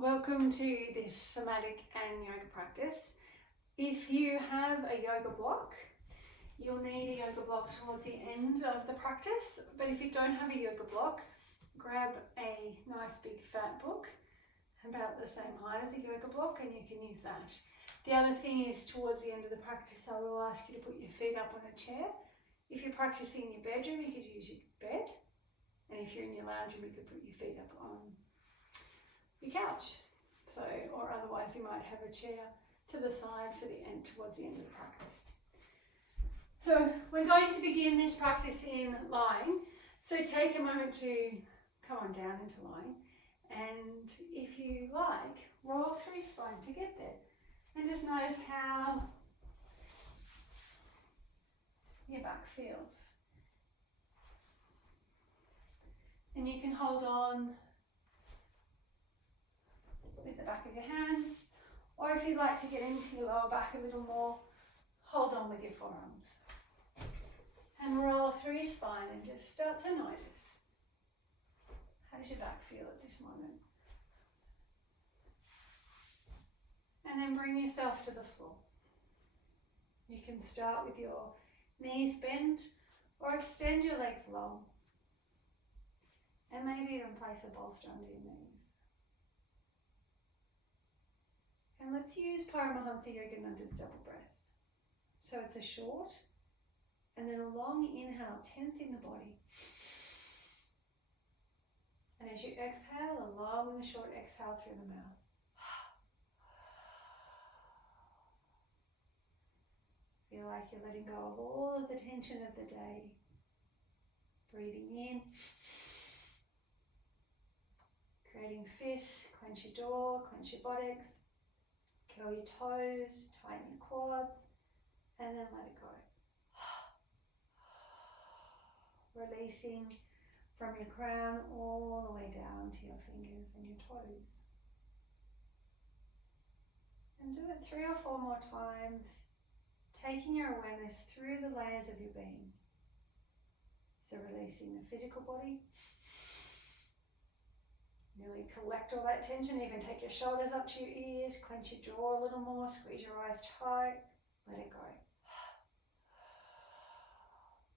Welcome to this somatic and yoga practice. If you have a yoga block, you'll need a yoga block towards the end of the practice, but if you don't have a yoga block, grab a nice big fat book about the same height as a yoga block and you can use that. The other thing is towards the end of the practice I will ask you to put your feet up on a chair. If you're practicing in your bedroom you could use your bed, and if you're in your lounge room you could put your feet up on your couch. So, or otherwise you might have a chair to the side for the end, towards the end of the practice. So we're going to begin this practice in lying. So take a moment to come on down into lying, and if you like, roll through spine to get there. And just notice how your back feels. And you can hold on with the back of your hands, or if you'd like to get into your lower back a little more, hold on with your forearms. And roll through your spine and just start to notice. How does your back feel at this moment? And then bring yourself to the floor. You can start with your knees bent or extend your legs long. And maybe even place a bolster under your knees. And let's use Paramahansa Yogananda's double breath. So it's a short and then a long inhale, tensing the body. And as you exhale, a long and short exhale through the mouth. Feel like you're letting go of all of the tension of the day. Breathing in. Creating fists, clench your jaw, clench your buttocks. Curl your toes, tighten your quads, and then let it go. Releasing from your crown all the way down to your fingers and your toes. And do it 3 or 4 more times, taking your awareness through the layers of your being. So releasing the physical body. Really collect all that tension, even take your shoulders up to your ears, clench your jaw a little more, squeeze your eyes tight, let it go.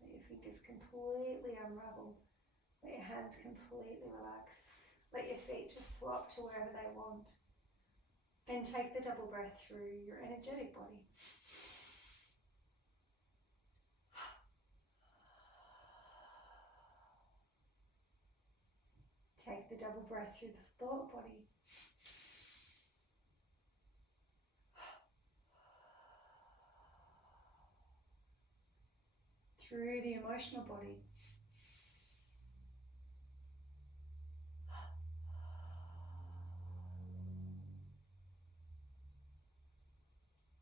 Let your fingers completely unravel, let your hands completely relax, let your feet just flop to wherever they want. And take the double breath through your energetic body. Take the double breath through the thought body. Through the emotional body.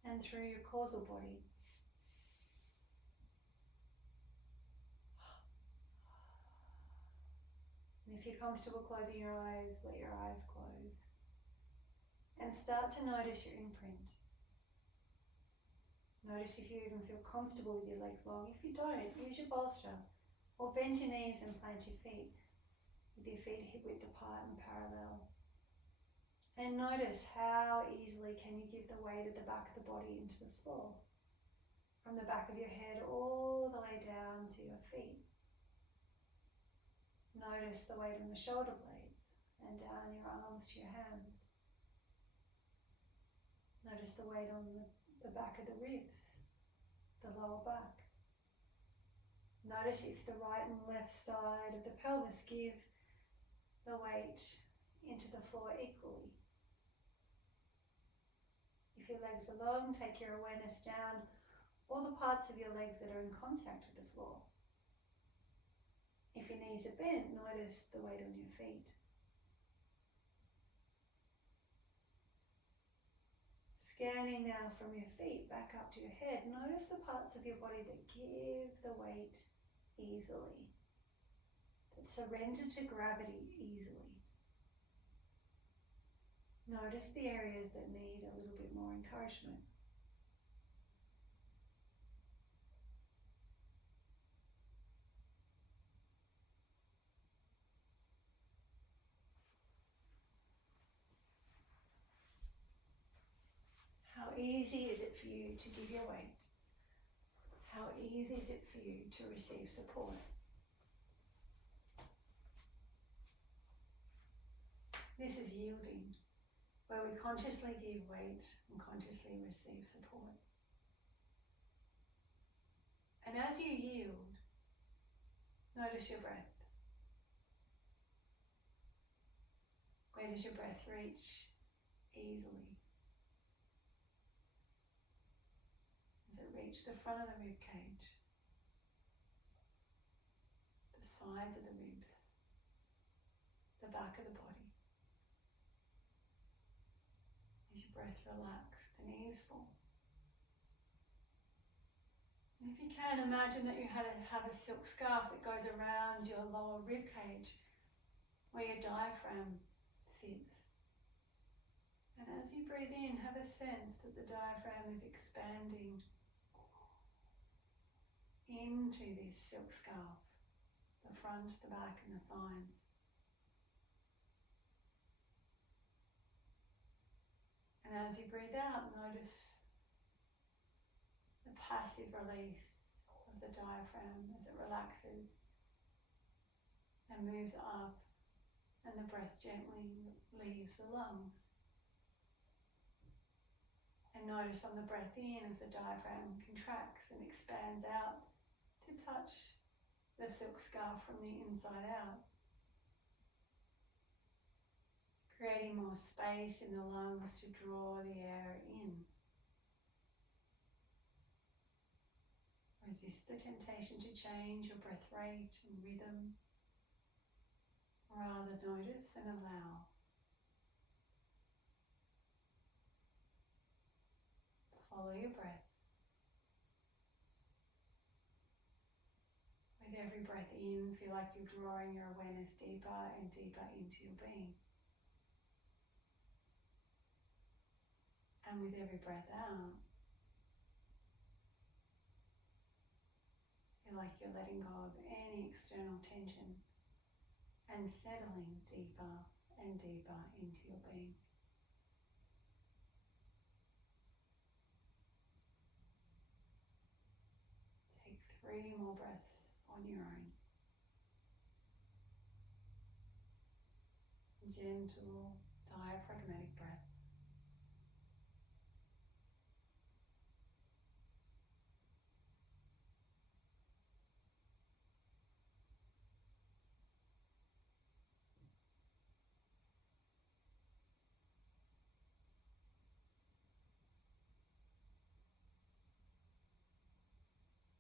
And through your causal body. If you're comfortable closing your eyes, let your eyes close. And start to notice your imprint. Notice if you even feel comfortable with your legs long. If you don't, use your bolster. Or bend your knees and plant your feet with your feet hip width apart and parallel. And notice how easily can you give the weight of the back of the body into the floor. From the back of your head all the way down to your feet. Notice the weight on the shoulder blades and down your arms to your hands. Notice the weight on the back of the ribs, the lower back. Notice if the right and left side of the pelvis give the weight into the floor equally. If your legs are long, take your awareness down all the parts of your legs that are in contact with the floor. If your knees are bent, notice the weight on your feet. Scanning now from your feet back up to your head, notice the parts of your body that give the weight easily, that surrender to gravity easily. Notice the areas that need a little bit more encouragement. for you to give your weight? How easy is it for you to receive support? This is yielding, where we consciously give weight and consciously receive support. And as you yield, notice your breath. Where does your breath reach easily? Does it reach the front of the rib cage, the sides of the ribs, the back of the body? Is your breath relaxed and easeful? And if you can, imagine that you have a silk scarf that goes around your lower rib cage where your diaphragm sits. And as you breathe in, have a sense that the diaphragm is expanding into this silk scarf, the front, the back and the sides. And as you breathe out, notice the passive release of the diaphragm as it relaxes and moves up, and the breath gently leaves the lungs. And notice on the breath in as the diaphragm contracts and expands out to touch the silk scarf from the inside out, creating more space in the lungs to draw the air in. Resist the temptation to change your breath rate and rhythm. Rather notice and allow. Follow your breath. With every breath in, feel like you're drawing your awareness deeper and deeper into your being. And with every breath out, feel like you're letting go of any external tension and settling deeper and deeper into your being. Take 3 more breaths on your own. Gentle, diaphragmatic breath.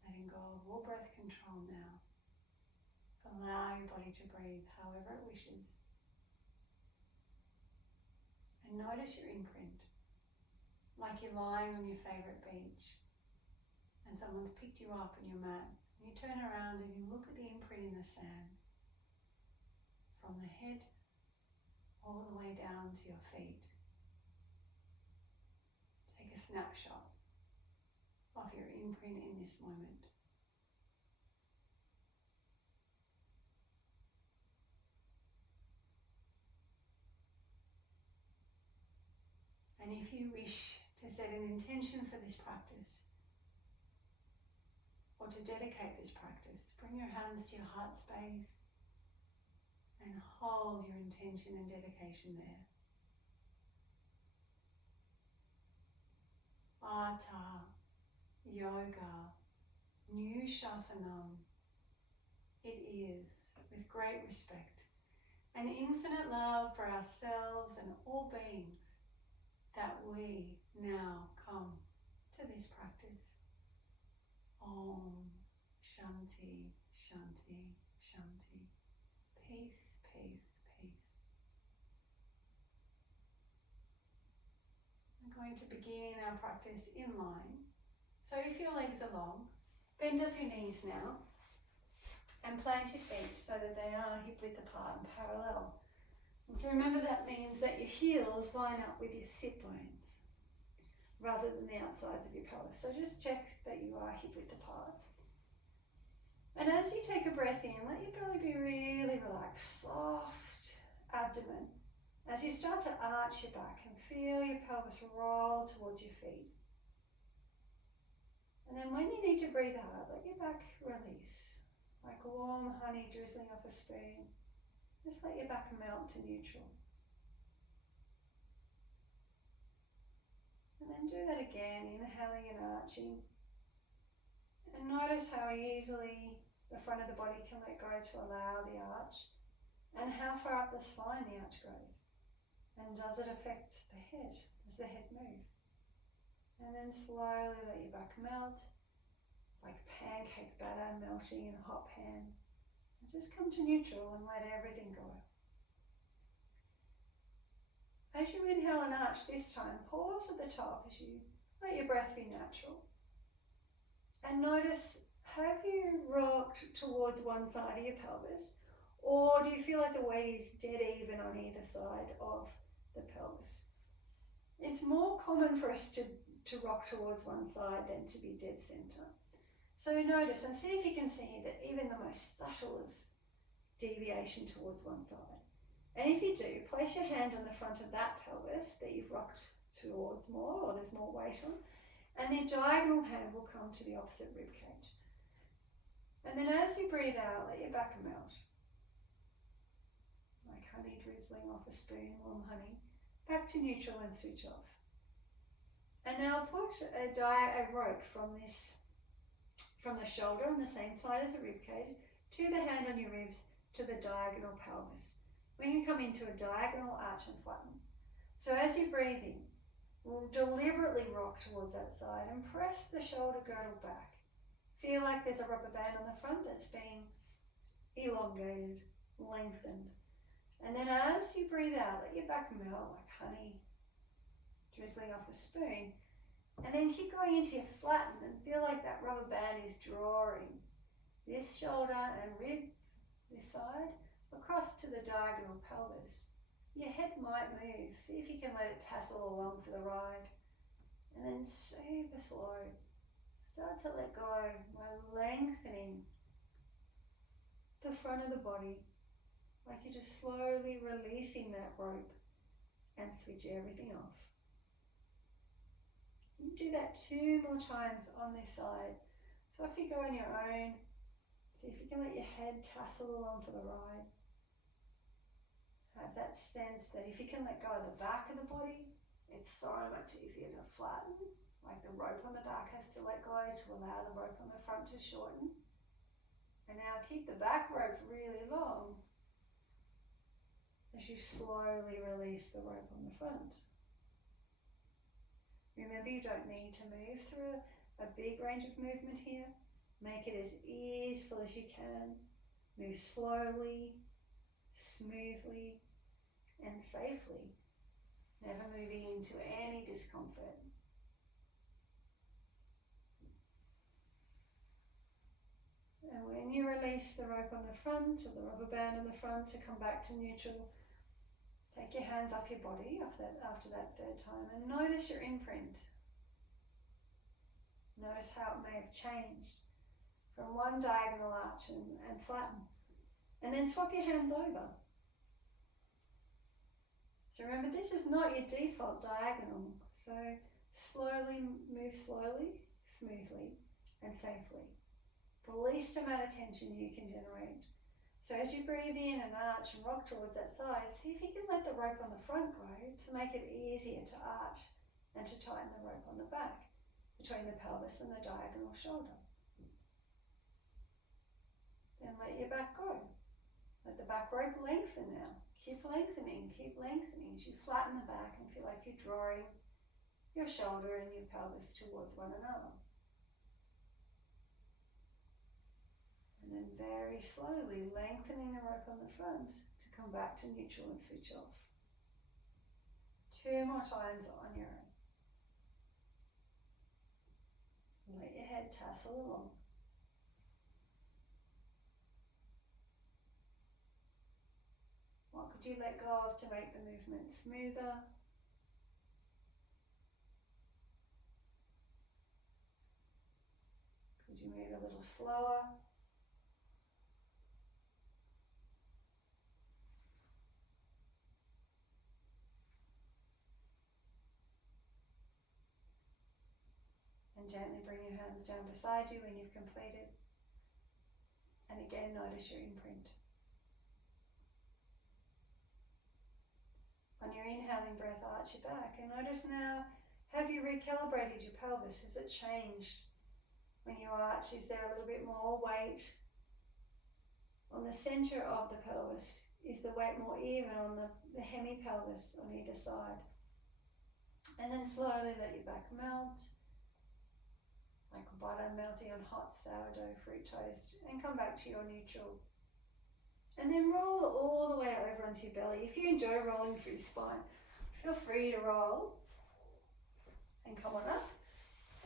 Letting go of all breath control now. Allow your body to breathe however it wishes. And notice your imprint, like you're lying on your favourite beach and someone's picked you up on your mat. And you turn around and you look at the imprint in the sand, from the head all the way down to your feet. Take a snapshot of your imprint in this moment. And if you wish to set an intention for this practice, or to dedicate this practice, bring your hands to your heart space and hold your intention and dedication there. Vata, yoga, new Shavasana. It is, with great respect and infinite love for ourselves and all beings, that we now come to this practice. Om Shanti, Shanti, Shanti. Peace, peace, peace. I'm going to begin our practice in line. So if your legs are long, bend up your knees now and plant your feet so that they are hip width apart and parallel. So remember that means that your heels line up with your sit bones rather than the outsides of your pelvis. So just check that you are hip width apart. And as you take a breath in, let your belly be really relaxed, soft abdomen. As you start to arch your back and feel your pelvis roll towards your feet. And then when you need to breathe out, let your back release, like warm honey drizzling off a spoon. Just let your back melt to neutral. And then do that again, inhaling and arching. And notice how easily the front of the body can let go to allow the arch, and how far up the spine the arch goes. And does it affect the head? Does the head move? And then slowly let your back melt, like pancake batter melting in a hot pan. And just come to neutral and let everything go. As you inhale and arch this time, pause at the top as you let your breath be natural. And notice, have you rocked towards one side of your pelvis, or do you feel like the weight is dead even on either side of the pelvis? It's more common for us to rock towards one side than to be dead center. So notice and see if you can see that even the most subtlest deviation towards one side. And if you do, place your hand on the front of that pelvis that you've rocked towards more, or there's more weight on, and the diagonal hand will come to the opposite rib cage. And then as you breathe out, let your back melt. Like honey drizzling off a spoon, warm honey. Back to neutral and switch off. And now put a rope from the shoulder on the same side as the rib cage to the hand on your ribs to the diagonal pelvis. When you come into a diagonal arch and flatten. So as you breathe in, we'll deliberately rock towards that side and press the shoulder girdle back. Feel like there's a rubber band on the front that's being elongated, lengthened. And then as you breathe out, let your back melt like honey drizzling off a spoon. And then keep going into your flatten and feel like that rubber band is drawing this shoulder and rib, this side, across to the diagonal pelvis. Your head might move. See if you can let it tassel along for the ride. And then super slow, start to let go by lengthening the front of the body, like you're just slowly releasing that rope, and switch everything off. You do that 2 more times on this side. So if you go on your own, see if you can let your head tassel along for the ride. Have that sense that if you can let go of the back of the body, it's so much easier to flatten, like the rope on the back has to let go to allow the rope on the front to shorten. And now keep the back rope really long as you slowly release the rope on the front. Remember, you don't need to move through a big range of movement here. Make it as easeful as you can. Move slowly, smoothly, and safely, never moving into any discomfort. And when you release the rope on the front, or the rubber band on the front, to come back to neutral, take your hands off your body after that third time and notice your imprint. Notice how it may have changed from one diagonal arch and flatten. And then swap your hands over. So remember, this is not your default diagonal. So move slowly, smoothly, and safely. The least amount of tension you can generate. So as you breathe in and arch and rock towards that side, see if you can let the rope on the front go to make it easier to arch and to tighten the rope on the back between the pelvis and the diagonal shoulder. Then let your back go. Let the back rope lengthen now. Keep lengthening as you flatten the back and feel like you're drawing your shoulder and your pelvis towards one another. And then very slowly lengthening the rope on the front to come back to neutral and switch off. 2 more times on your own. Let your head tassel along. What could you let go of to make the movement smoother? Could you move a little slower? And gently bring your hands down beside you when you've completed. And again, notice your imprint. On your inhaling breath, arch your back. And notice now, have you recalibrated your pelvis? Has it changed? When you arch, is there a little bit more weight on the center of the pelvis? Is the weight more even on the hemipelvis on either side? And then slowly let your back melt, like butter melting on hot sourdough fruit toast, and come back to your neutral. And then roll all the way over onto your belly. If you enjoy rolling through your spine, feel free to roll and come on up,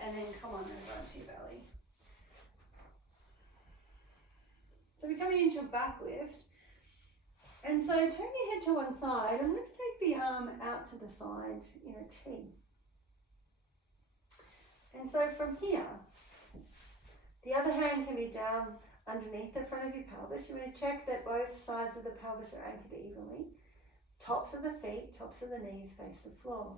and then come on over onto your belly. So we're coming into a back lift. And so turn your head to one side, and let's take the arm out to the side in a T. And so from here, the other hand can be down underneath the front of your pelvis. You want to check that both sides of the pelvis are anchored evenly. Tops of the feet, tops of the knees face the floor.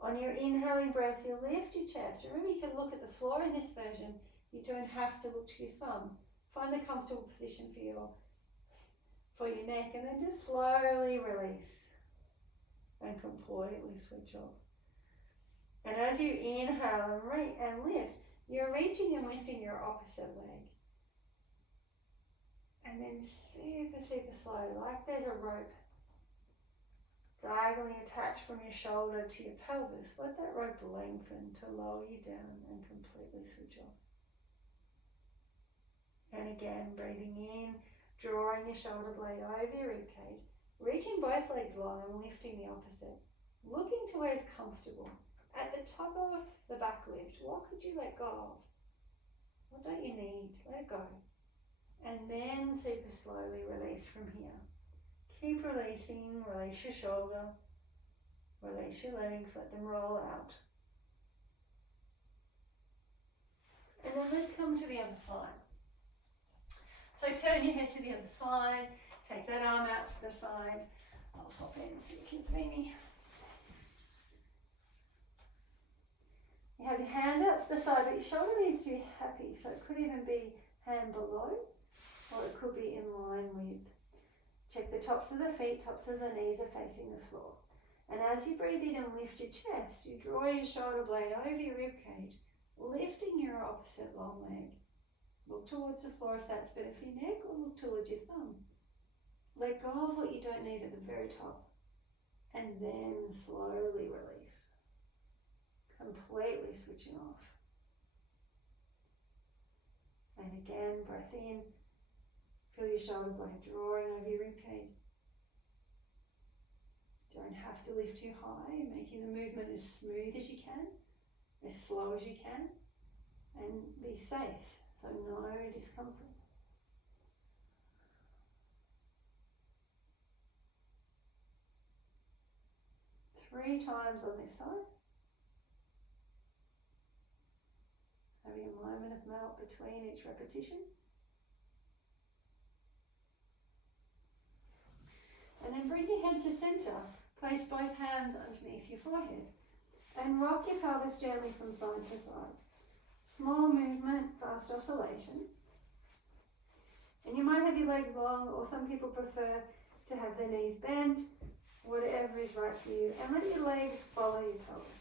On your inhaling breath, you'll lift your chest. Remember, you can look at the floor in this version. You don't have to look to your thumb. Find a comfortable position for your neck, and then just slowly release and completely switch off. And as you inhale and lift, you're reaching and lifting your opposite leg. And then super, super slow, like there's a rope diagonally attached from your shoulder to your pelvis. Let that rope lengthen to lower you down and completely switch off. And again, breathing in, drawing your shoulder blade over your ribcage, reaching both legs long and lifting the opposite. Looking to where it's comfortable. At the top of the back lift, what could you let go of? What don't you need? Let it go. And then super slowly release from here. Keep releasing, release your shoulder, release your legs, let them roll out. And then let's come to the other side. So turn your head to the other side, take that arm out to the side. I'll swap in so you can see me. You have your hand out to the side, but your shoulder needs to be happy. So it could even be hand below, or it could be in line with. Check the tops of the feet, tops of the knees are facing the floor. And as you breathe in and lift your chest, you draw your shoulder blade over your ribcage, lifting your opposite long leg. Look towards the floor if that's better for your neck, or look towards your thumb. Let go of what you don't need at the very top, and then slowly release. Completely switching off. And again, breath in. Feel your shoulder blade drawing over your ribcage. Don't have to lift too high, making the movement as smooth as you can, as slow as you can, and be safe, so no discomfort. Three times on this side. Having a moment of melt between each repetition. And then bring your head to center. Place both hands underneath your forehead. And rock your pelvis gently from side to side. Small movement, fast oscillation. And you might have your legs long, or some people prefer to have their knees bent. Whatever is right for you. And let your legs follow your pelvis.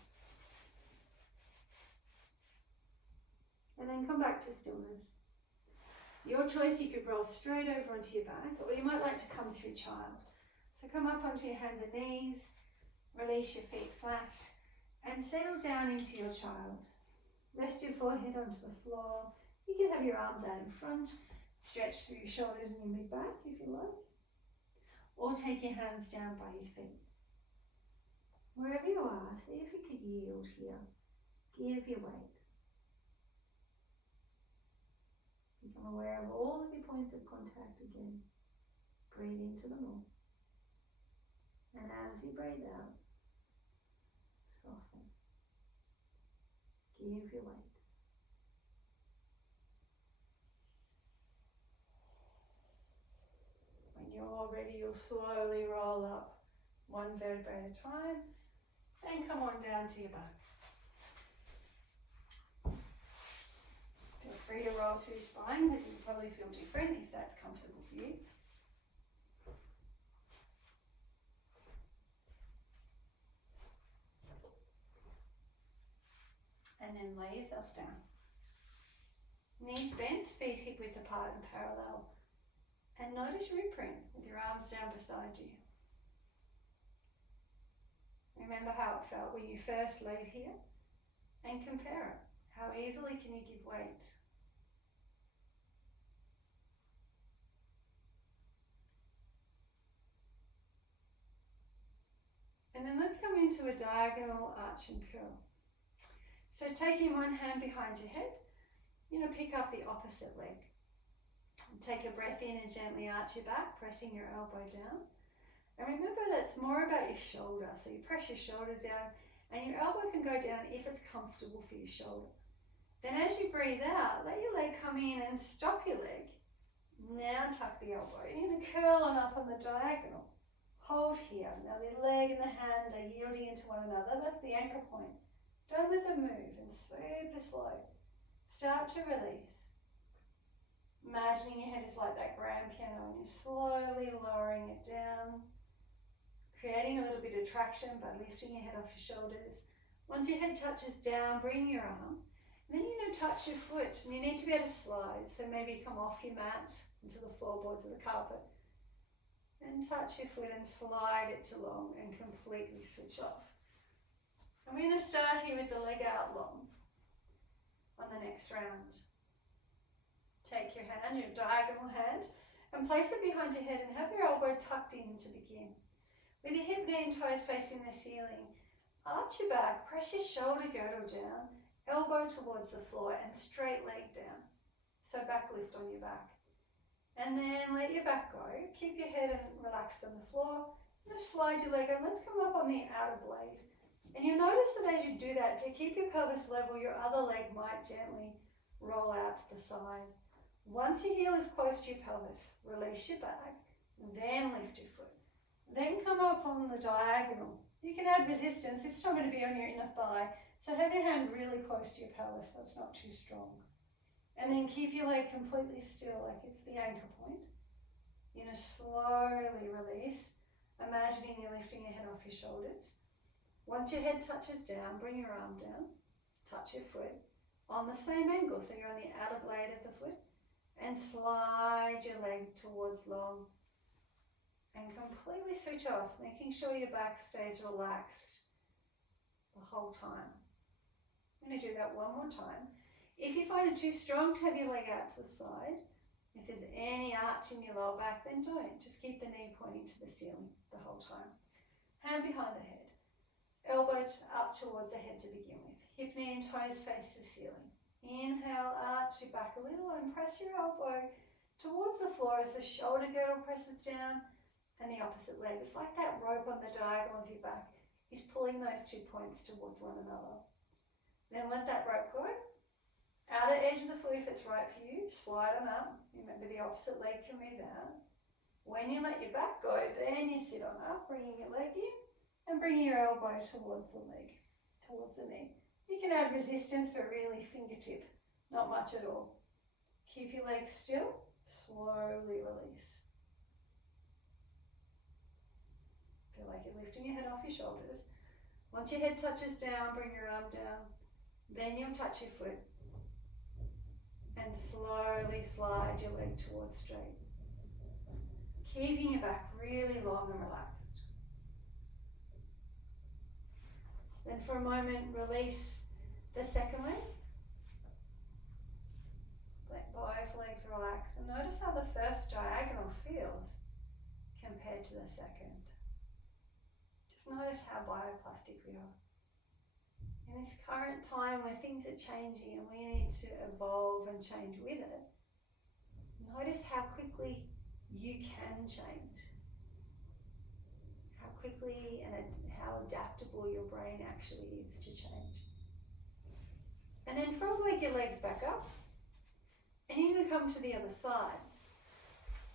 And then come back to stillness. Your choice, you could roll straight over onto your back, or you might like to come through child. So come up onto your hands and knees, release your feet flat, and settle down into your child. Rest your forehead onto the floor. You can have your arms out in front, stretch through your shoulders and your mid-back if you like, or take your hands down by your feet. Wherever you are, see if you could yield here. Give your weight. Become aware of all of your points of contact again. Breathe into them all. And as you breathe out, soften. Give your weight. When you're all ready, you'll slowly roll up one vertebrae at a time and come on down to your back. free to roll through your spine because you'll probably feel different if that's comfortable for you. And then lay yourself down. Knees bent, feet hip width apart and parallel. And notice your imprint with your arms down beside you. Remember how it felt when you first laid here and compare it. How easily can you give weight? And then let's come into a diagonal arch and curl. So taking one hand behind your head, you're going to pick up the opposite leg. Take a breath in and gently arch your back, pressing your elbow down. And remember that's more about your shoulder. So you press your shoulder down and your elbow can go down if it's comfortable for your shoulder. Then as you breathe out, let your leg come in and stop your leg. Now tuck the elbow. You're going to curl on up on the diagonal. Hold here. Now the leg and the hand are yielding into one another. That's the anchor point. Don't let them move, and super slow. Start to release. Imagining your head is like that grand piano and you're slowly lowering it down, creating a little bit of traction by lifting your head off your shoulders. Once your head touches down, bring your arm. And then you're going to touch your foot and you need to be able to slide. So maybe come off your mat into the floorboards of the carpet and touch your foot and slide it to long and completely switch off. I'm going to start here with the leg out long on the next round. Take your hand, your diagonal hand, and place it behind your head and have your elbow tucked in to begin. With your hip, knee and toes facing the ceiling, arch your back, press your shoulder girdle down, elbow towards the floor and straight leg down. So back lift on your back. And then let your back go. Keep your head relaxed on the floor. Just slide your leg and let's come up on the outer blade. And you'll notice that as you do that, to keep your pelvis level, your other leg might gently roll out to the side. Once your heel is close to your pelvis, release your back, then lift your foot. Then come up on the diagonal. You can add resistance. It's not going to be on your inner thigh. So have your hand really close to your pelvis so it's not too strong. And then keep your leg completely still, like it's the anchor point. You're going to slowly release, imagining you're lifting your head off your shoulders. Once your head touches down, bring your arm down, touch your foot on the same angle, so you're on the outer blade of the foot, and slide your leg towards long and completely switch off, making sure your back stays relaxed the whole time. I'm going to do that one more time. If you find it too strong to have your leg out to the side, if there's any arch in your lower back, then don't. Just keep the knee pointing to the ceiling the whole time. Hand behind the head. Elbow up towards the head to begin with. Hip, knee and toes face the ceiling. Inhale, arch your back a little and press your elbow towards the floor as the shoulder girdle presses down and the opposite leg. It's like that rope on the diagonal of your back is pulling those 2 points towards one another. Then let that rope go. Outer edge of the foot if it's right for you, slide on up. Remember the opposite leg can move out. When you let your back go, then you sit on up, bringing your leg in. And bring your elbow towards the leg, towards the knee. You can add resistance, but really fingertip, not much at all. Keep your legs still, slowly release. Feel like you're lifting your head off your shoulders. Once your head touches down, bring your arm down. Then you'll touch your foot. And slowly slide your leg towards straight. Keeping your back really long and relaxed. Then for a moment, release the second leg. Let both legs relax. And notice how the first diagonal feels compared to the second. Just notice how bioplastic we are. In this current time where things are changing and we need to evolve and change with it, notice how quickly you can change. How quickly and how adaptable your brain actually is to change. And then frog leg your legs back up and you're going to come to the other side.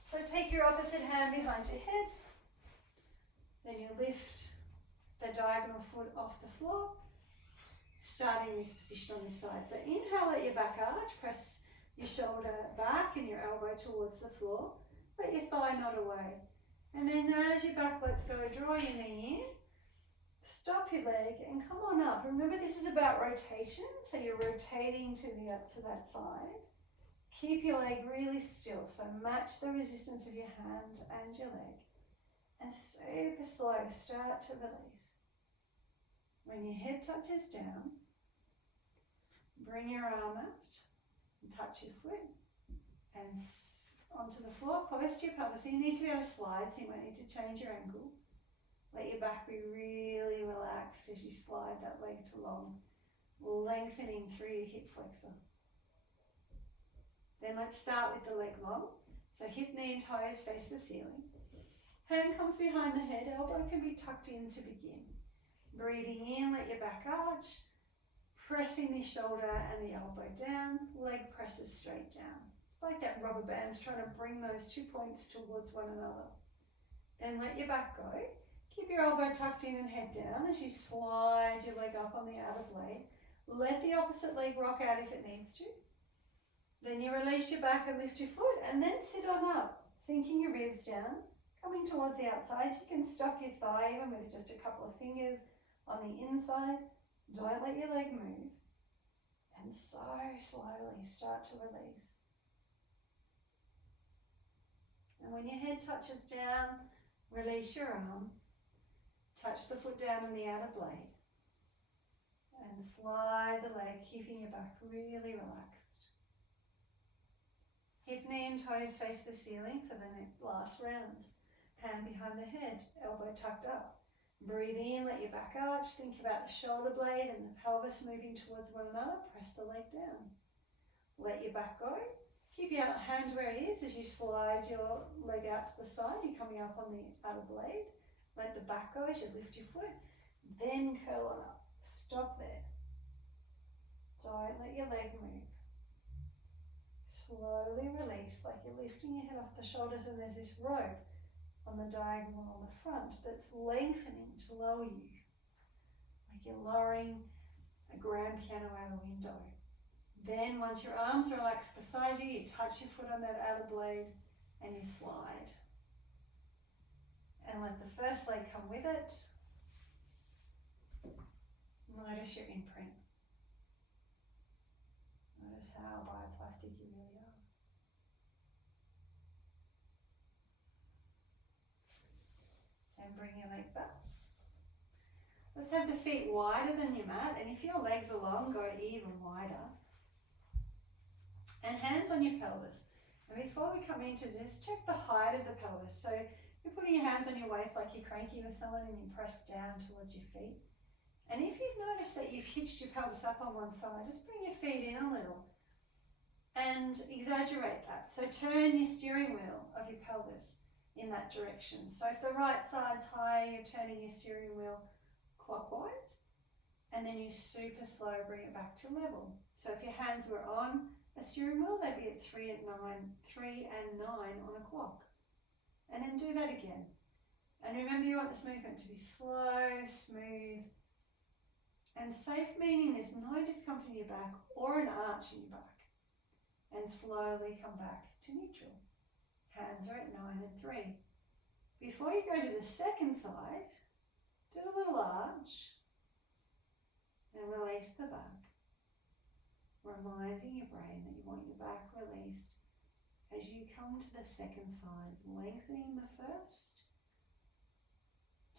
So take your opposite hand behind your head, then you lift the diagonal foot off the floor, starting this position on this side. So inhale, let your back arch, press your shoulder back and your elbow towards the floor. Let your thigh nod away. And then as your back lets go, draw your knee in. Stop your leg and come on up. Remember, this is about rotation, so you're rotating to that side. Keep your leg really still, so match the resistance of your hand and your leg. And super slow, start to release. When your head touches down, bring your arm out and touch your foot and onto the floor, close to your pelvis. So you need to be able to slide, so you might need to change your ankle. Let your back be really relaxed as you slide that leg to long, lengthening through your hip flexor. Then let's start with the leg long. So hip, knee and toes face the ceiling. Hand comes behind the head, elbow can be tucked in to begin. Breathing in, let your back arch. Pressing the shoulder and the elbow down, leg presses straight down. It's like that rubber band's trying to bring those 2 points towards one another. Then let your back go. Keep your elbow tucked in and head down as you slide your leg up on the outer blade. Let the opposite leg rock out if it needs to. Then you release your back and lift your foot and then sit on up, sinking your ribs down, coming towards the outside. You can stop your thigh even with just a couple of fingers on the inside. Don't let your leg move. And so slowly start to release. And when your head touches down, release your arm. Touch the foot down on the outer blade. And slide the leg, keeping your back really relaxed. Hip, knee and toes face the ceiling for the last round. Hand behind the head, elbow tucked up. Breathe in, let your back arch. Think about the shoulder blade and the pelvis moving towards one another. Press the leg down. Let your back go. Keep your hand where it is as you slide your leg out to the side. You're coming up on the outer blade. Let the back go as you lift your foot. Then curl on up. Stop there. Don't let your leg move. Slowly release, like you're lifting your head off the shoulders and there's this rope on the diagonal on the front that's lengthening to lower you. Like you're lowering a grand piano out a window. Then once your arms are relaxed beside you, you touch your foot on that outer blade and you slide. And let the first leg come with it. Notice your imprint. Notice how bioplastic you really are. And bring your legs up. Let's have the feet wider than your mat, and if your legs are long, go even wider. And hands on your pelvis. And before we come into this, check the height of the pelvis. So you're putting your hands on your waist like you're cranky with someone and you press down towards your feet. And if you've noticed that you've hitched your pelvis up on one side, just bring your feet in a little and exaggerate that. So turn your steering wheel of your pelvis in that direction. So if the right side's high, you're turning your steering wheel clockwise, and then you super slow bring it back to level. So if your hands were on a steering wheel, they'd be at 3 and 9 on a clock. And then do that again. And remember, you want this movement to be slow, smooth, and safe, meaning there's no discomfort in your back or an arch in your back. And slowly come back to neutral. Hands are at 9 and 3. Before you go to the second side, do a little arch and release the back. Reminding your brain that you want your back released as you come to the second side, lengthening the first,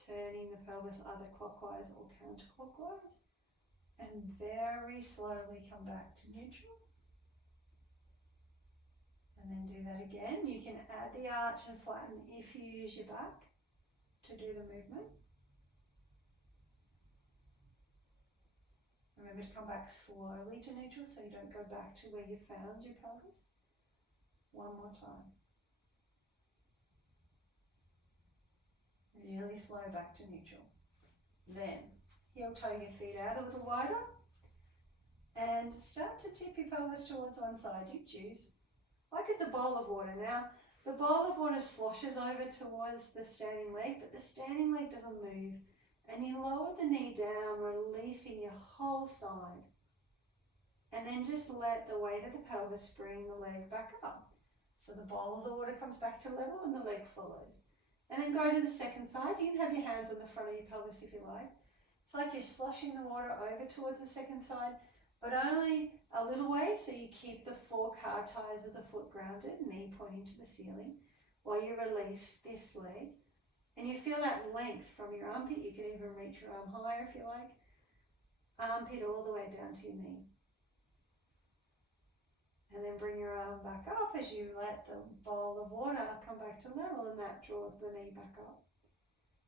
turning the pelvis either clockwise or counterclockwise, and very slowly come back to neutral. And then do that again. You can add the arch and flatten if you use your back to do the movement. Remember to come back slowly to neutral so you don't go back to where you found your pelvis. One more time. Really slow back to neutral. Then heel toe your feet out a little wider and start to tip your pelvis towards one side. You choose. Like it's a bowl of water. Now, the bowl of water sloshes over towards the standing leg, but the standing leg doesn't move. And you lower the knee down, releasing your whole side. And then just let the weight of the pelvis bring the leg back up. So the bowl of the water comes back to level and the leg follows. And then go to the second side. You can have your hands on the front of your pelvis if you like. It's like you're sloshing the water over towards the second side, but only a little way, so you keep the 4 calf ties of the foot grounded, knee pointing to the ceiling, while you release this leg. And you feel that length from your armpit. You can even reach your arm higher if you like. Armpit all the way down to your knee. And then bring your arm back up as you let the bowl of water come back to level, and that draws the knee back up.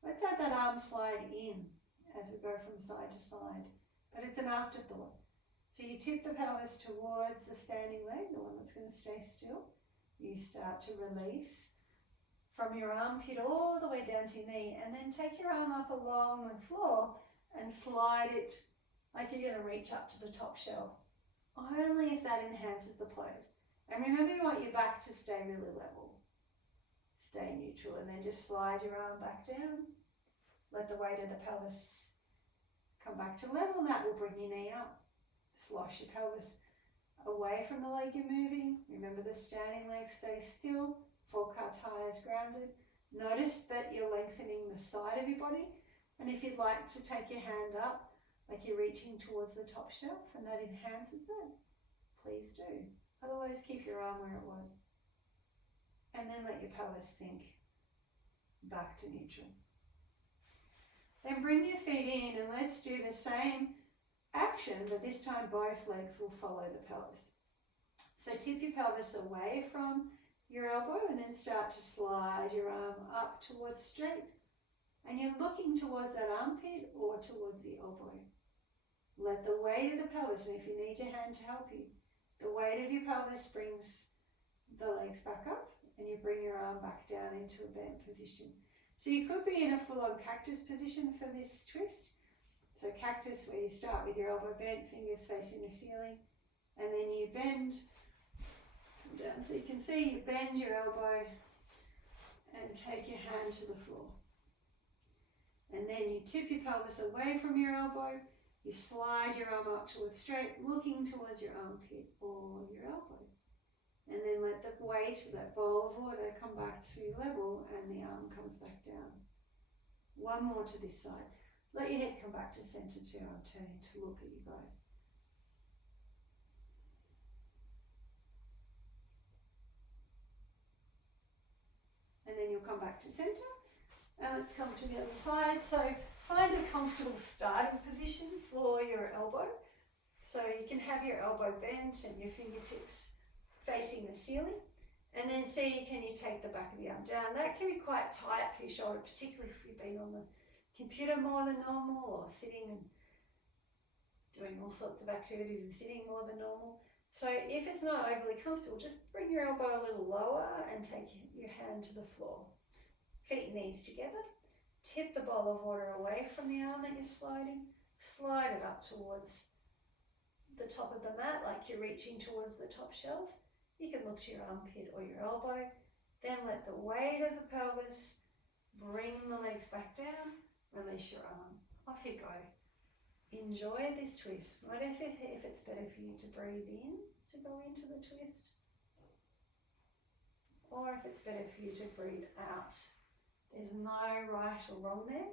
Let's have that arm slide in as we go from side to side, but it's an afterthought. So you tip the pelvis towards the standing leg, the one that's going to stay still. You start to release from your armpit all the way down to your knee, and then take your arm up along the floor and slide it like you're going to reach up to the top shelf. Only if that enhances the pose. And remember, you want your back to stay really level. Stay neutral, and then just slide your arm back down. Let the weight of the pelvis come back to level, and that will bring your knee up. Slosh your pelvis away from the leg you're moving. Remember, the standing leg stays still. 4 calf ties grounded. Notice that you're lengthening the side of your body. And if you'd like to take your hand up, like you're reaching towards the top shelf, and that enhances it, please do. Otherwise, keep your arm where it was. And then let your pelvis sink back to neutral. Then bring your feet in, and let's do the same action, but this time both legs will follow the pelvis. So tip your pelvis away from your elbow, and then start to slide your arm up towards straight. And you're looking towards that armpit or towards the elbow. Let the weight of the pelvis, and if you need your hand to help you, the weight of your pelvis brings the legs back up, and you bring your arm back down into a bent position. So you could be in a full-on cactus position for this twist. So cactus, where you start with your elbow bent, fingers facing the ceiling, and then you bend down. So you can see you bend your elbow and take your hand to the floor. And then you tip your pelvis away from your elbow. You slide your arm up towards straight, looking towards your armpit or your elbow. And then let the weight of that bowl of water come back to level, and the arm comes back down. One more to this side. Let your head come back to center too. I'm turning to look at you guys. And then you'll come back to center. And let's come to the other side. So find a comfortable starting position for your elbow. So you can have your elbow bent and your fingertips facing the ceiling. And then see, can you take the back of the arm down? That can be quite tight for your shoulder, particularly if you've been on the computer more than normal, or sitting and doing all sorts of activities and sitting more than normal. So if it's not overly comfortable, just bring your elbow a little lower and take your hand to the floor. Feet knees together. Tip the bowl of water away from the arm that you're sliding. Slide it up towards the top of the mat like you're reaching towards the top shelf. You can look to your armpit or your elbow. Then let the weight of the pelvis bring the legs back down. Release your arm. Off you go. Enjoy this twist. What if it's better for you to breathe in to go into the twist? Or if it's better for you to breathe out. There's no right or wrong there.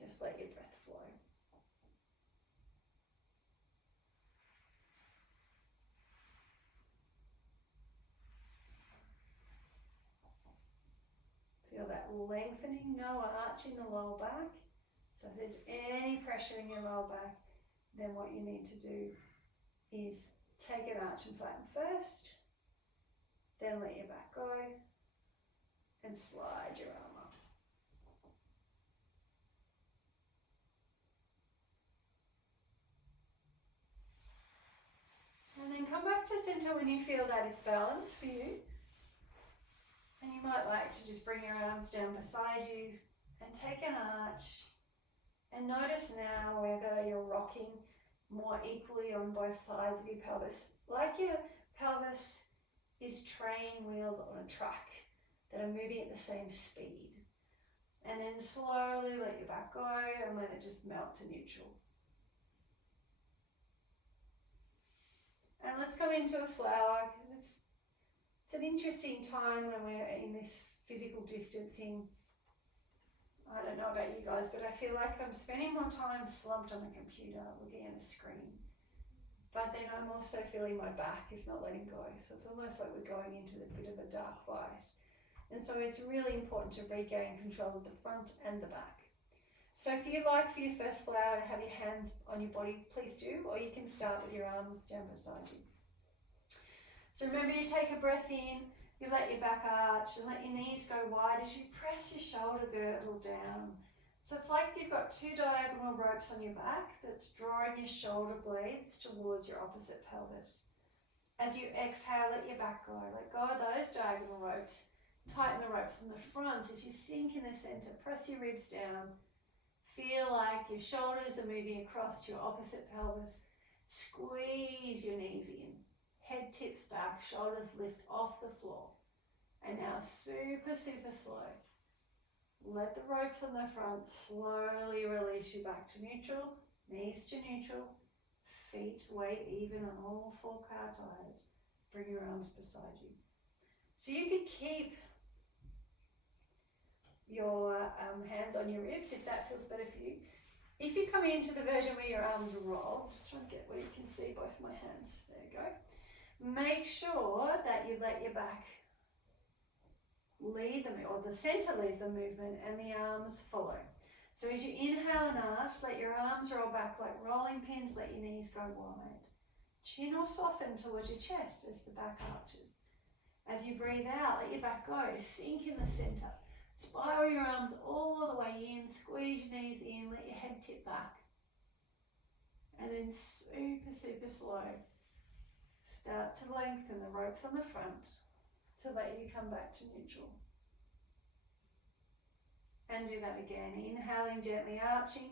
Just let your breath flow. Feel that lengthening, no arch in the lower back. So if there's any pressure in your lower back, then what you need to do is take an arch and flatten first, then let your back go, and slide your arm up. And then come back to center when you feel that is balanced for you. And you might like to just bring your arms down beside you and take an arch. And notice now whether you're rocking more equally on both sides of your pelvis. Like your pelvis is train wheels on a truck that are moving at the same speed. And then slowly let your back go and let it just melt to neutral. And let's come into a flower. It's an interesting time when we're in this physical distancing. I don't know about you guys, but I feel like I'm spending more time slumped on the computer looking at a screen. But then I'm also feeling my back is not letting go. So it's almost like we're going into a bit of a dark vice. And so it's really important to regain control of the front and the back. So if you'd like for your first flower to have your hands on your body, please do, or you can start with your arms down beside you. So remember, you take a breath in, you let your back arch and let your knees go wide as you press your shoulder girdle down. So it's like you've got two diagonal ropes on your back that's drawing your shoulder blades towards your opposite pelvis. As you exhale, let your back go. Let go of those diagonal ropes. Tighten the ropes in the front as you sink in the center. Press your ribs down. Feel like your shoulders are moving across your opposite pelvis. Squeeze your knees in. Head tips back, shoulders lift off the floor. And now super, super slow. Let the ropes on the front slowly release you back to neutral. Knees to neutral. Feet weight even on all four car tires. Bring your arms beside you. So you could keep your hands on your ribs if that feels better for you. If you come into the version where your arms roll, just trying to get where you can see both my hands. There you go. Make sure that you let your back lead them, or the center lead the movement, and the arms follow. So as you inhale and arch, let your arms roll back like rolling pins, let your knees go wide. Chin will soften towards your chest as the back arches. As you breathe out, let your back go, sink in the center. Spiral your arms all the way in, squeeze your knees in, let your head tip back. And then super, super slow, start to lengthen the ropes on the front to let you come back to neutral. And do that again, inhaling, gently arching,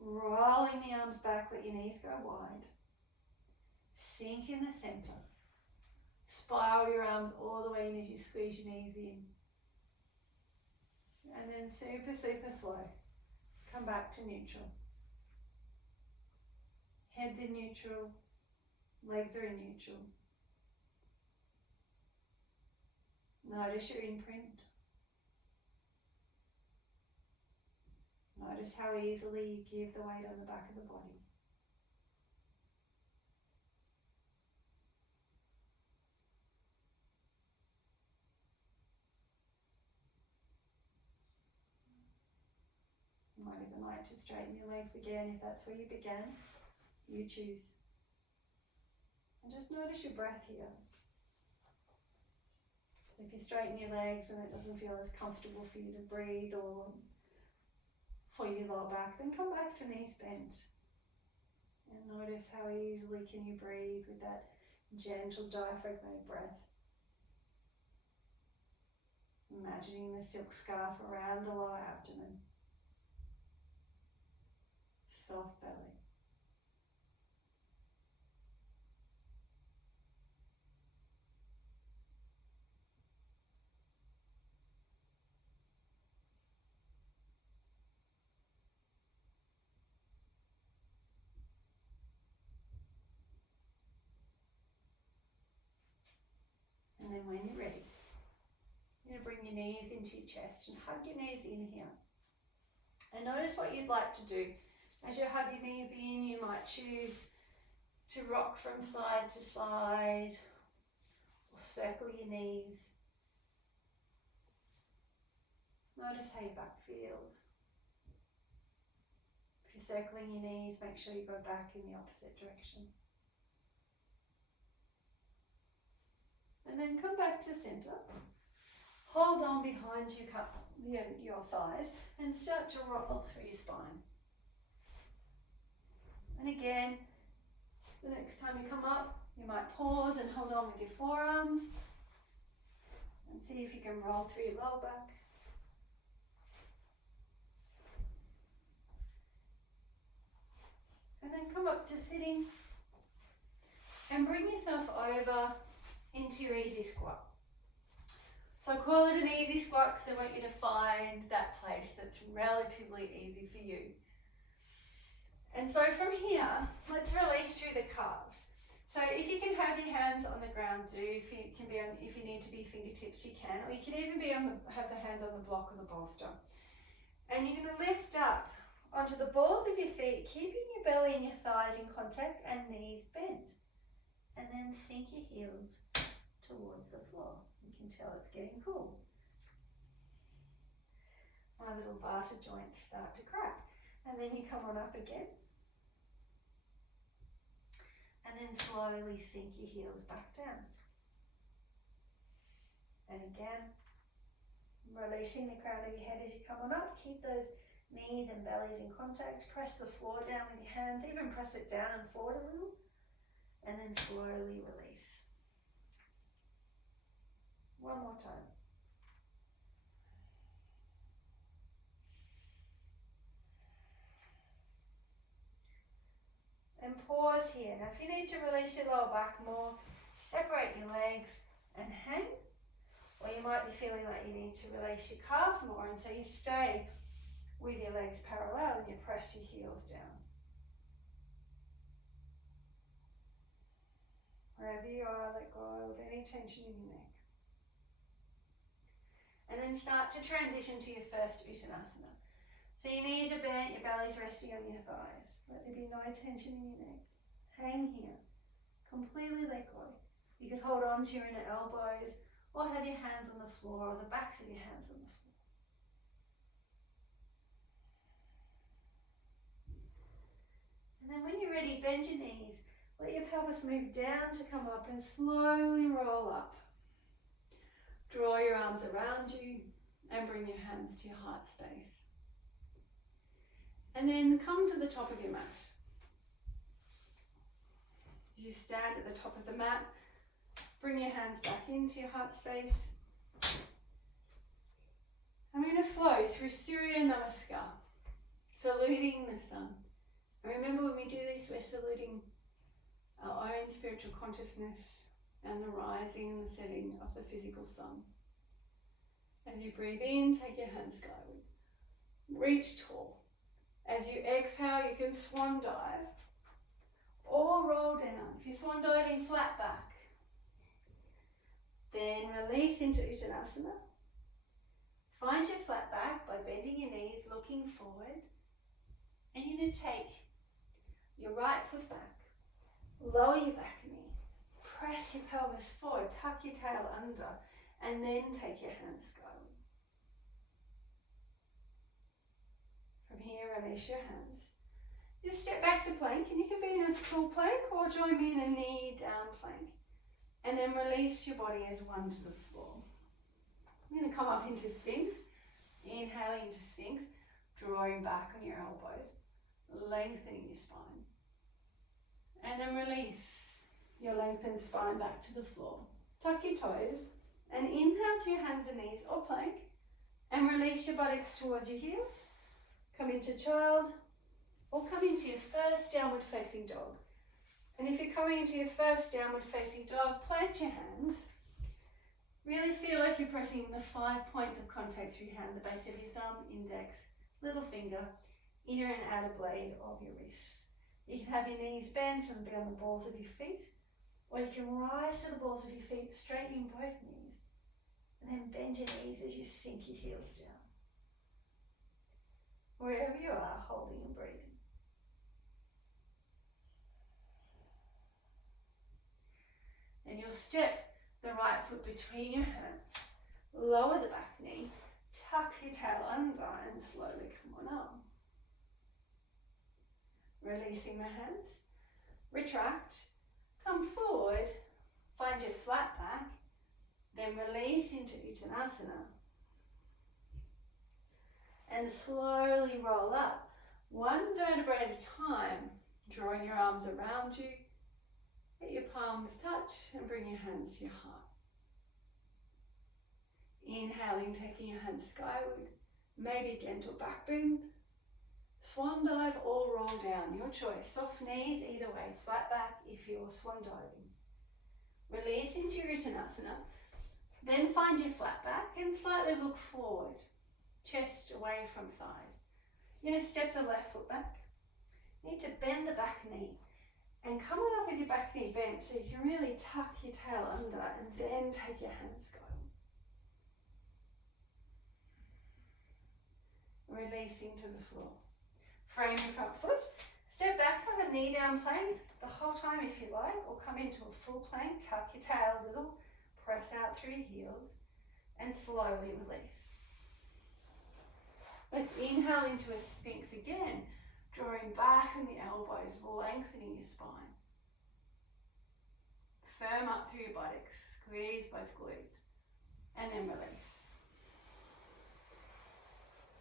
rolling the arms back, let your knees go wide. Sink in the center. Spiral your arms all the way in as you squeeze your knees in. And then super, super slow, come back to neutral. Head's in neutral, legs are in neutral. Notice your imprint. Notice how easily you give the weight on the back of the body. You might even like to straighten your legs again if that's where you began. You choose. And just notice your breath here. If you straighten your legs and it doesn't feel as comfortable for you to breathe or for your lower back, then come back to knees bent. And notice how easily can you breathe with that gentle diaphragmatic breath. Imagining the silk scarf around the lower abdomen. Soft belly. And then when you're ready, you're going to bring your knees into your chest and hug your knees in here. And notice what you'd like to do. As you hug your knees in, you might choose to rock from side to side or circle your knees. Notice how your back feels. If you're circling your knees, make sure you go back in the opposite direction. And then come back to center. Hold on behind your thighs and start to roll through your spine. And again, the next time you come up, you might pause and hold on with your forearms and see if you can roll through your lower back. And then come up to sitting and bring yourself over into your easy squat. So I call it an easy squat because I want you to find that place that's relatively easy for you. And so from here, let's release through the calves. So if you can have your hands on the ground, do. If you need to be fingertips, you can. Or you can even have the hands on the block or the bolster. And you're going to lift up onto the balls of your feet, keeping your belly and your thighs in contact and knees bent. And then sink your heels towards the floor. You can tell it's getting cool. My little vata joints start to crack. And then you come on up again. And then slowly sink your heels back down. And again, releasing the crown of your head as you come on up. Keep those knees and bellies in contact. Press the floor down with your hands. Even press it down and forward a little. And then slowly release. One more time. And pause here. Now if you need to release your lower back more, separate your legs and hang. Or you might be feeling like you need to release your calves more, and so you stay with your legs parallel and you press your heels down. Wherever you are, let go of any tension in your neck. And then start to transition to your first Uttanasana. So your knees are bent, your belly's resting on your thighs. Let there be no tension in your neck. Hang here. Completely let go. You could hold on to your inner elbows or have your hands on the floor or the backs of your hands on the floor. And then when you're ready, bend your knees. Let your pelvis move down to come up and slowly roll up. Draw your arms around you and bring your hands to your heart space. And then come to the top of your mat. You stand at the top of the mat, bring your hands back into your heart space. I'm going to flow through Surya Namaskar, saluting the sun. And remember, when we do this, we're saluting our own spiritual consciousness and the rising and the setting of the physical sun. As you breathe in, take your hands skyward. Reach tall. As you exhale, you can swan dive or roll down. If you're swan diving, flat back. Then release into Uttanasana. Find your flat back by bending your knees, looking forward. And you're going to take your right foot back, lower your back knee, press your pelvis forward, tuck your tail under, and then take your hands skyward. From here, release your hands. Just step back to plank, and you can be in a full plank or join me in a knee down plank. And then release your body as one to the floor. I'm going to come up into Sphinx. Inhaling into Sphinx, drawing back on your elbows, lengthening your spine. And then release your lengthened spine back to the floor. Tuck your toes and inhale to your hands and knees or plank, and release your buttocks towards your heels. Come into child or come into your first downward facing dog. And if you're coming into your first downward facing dog, plant your hands. Really feel like you're pressing the 5 points of contact through your hand, the base of your thumb, index, little finger, inner and outer blade of your wrists. You can have your knees bent and be on the balls of your feet, or you can rise to the balls of your feet, straightening both knees, and then bend your knees as you sink your heels down. Wherever you are, holding and breathing. And you'll step the right foot between your hands, lower the back knee, tuck your tail under and slowly come on up. Releasing the hands, retract, come forward, find your flat back, then release into Uttanasana. And slowly roll up, one vertebrae at a time, drawing your arms around you. Let your palms touch and bring your hands to your heart. Inhaling, taking your hands skyward, maybe gentle back bend, swan dive or roll down, your choice. Soft knees either way, flat back if you're swan diving. Release into your Uttanasana, then find your flat back and slightly look forward, chest away from thighs. You're going to step the left foot back. You need to bend the back knee. And come on up with your back knee bent so you can really tuck your tail under and then take your hands go. Releasing to the floor. Frame your front foot. Step back, have a knee down plank the whole time if you like, or come into a full plank, tuck your tail a little, press out through your heels, and slowly release. Let's inhale into a Sphinx again, drawing back in the elbows, lengthening your spine. Firm up through your buttocks, squeeze both glutes, and then release.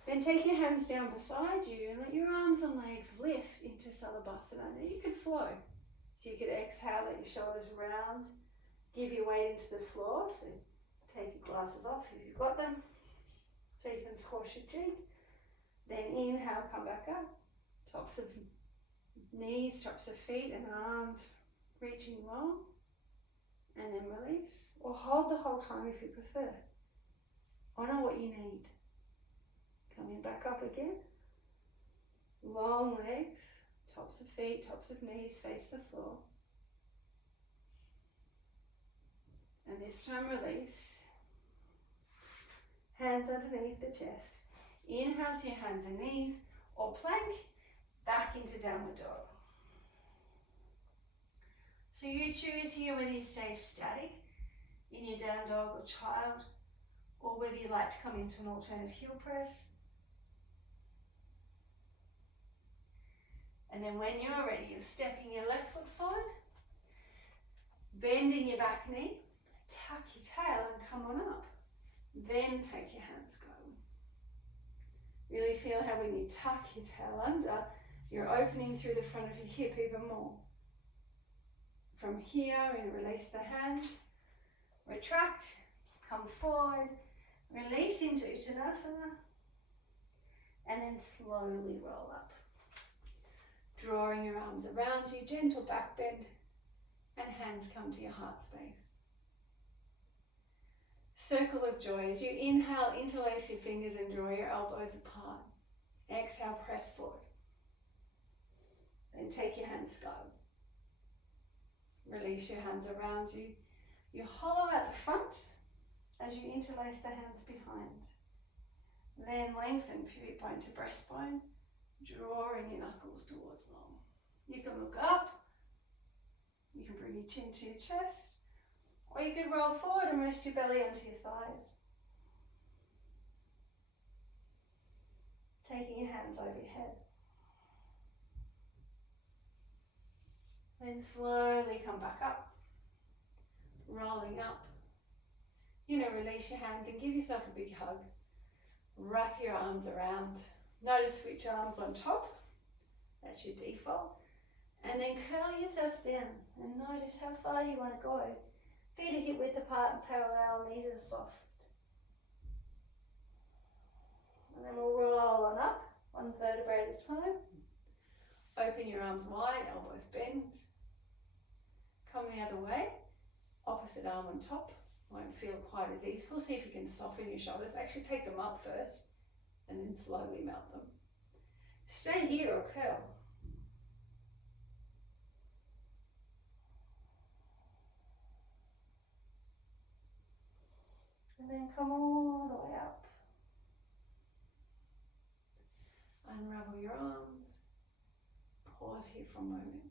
Then take your hands down beside you and let your arms and legs lift into Shavasana. Now you could flow. So you could exhale, let your shoulders round, give your weight into the floor. So take your glasses off if you've got them. So you can squash your cheek. Then inhale, come back up. Tops of knees, tops of feet and arms reaching long. And then release. Or hold the whole time if you prefer. Honour what you need. Coming back up again. Long legs, tops of feet, tops of knees, face the floor. And this time release. Hands underneath the chest. Inhale to your hands and knees or plank back into downward dog. So you choose here whether you stay static in your down dog or child, or whether you like to come into an alternate heel press. And then when you're ready, you're stepping your left foot forward, bending your back knee, tuck your tail and come on up. Then take your hands go. Really feel how when you tuck your tail under, you're opening through the front of your hip even more. From here, we release the hands, retract, come forward, release into Uttanasana, and then slowly roll up. Drawing your arms around you, gentle back bend, and hands come to your heart space. Circle of joy. As you inhale, interlace your fingers and draw your elbows apart. Exhale, press forward. Then take your hands go. Release your hands around you. You hollow out the front as you interlace the hands behind. Then lengthen pivot bone to breastbone, drawing your knuckles towards long. You can look up, you can bring your chin to your chest, or you can roll forward and rest your belly onto your thighs. Taking your hands over your head. Then slowly come back up, rolling up. You're going to release your hands and give yourself a big hug. Wrap your arms around. Notice which arm's on top. That's your default. And then curl yourself down and notice how far you want to go. Feet are hip width apart and parallel, knees are soft. And then we'll roll on up, one vertebrae at a time. Open your arms wide, elbows bend. Come the other way, opposite arm on top. Won't feel quite as easeful. See if you can soften your shoulders. Actually take them up first and then slowly melt them. Stay here or curl. And then come all the way up. Unravel your arms. Pause here for a moment.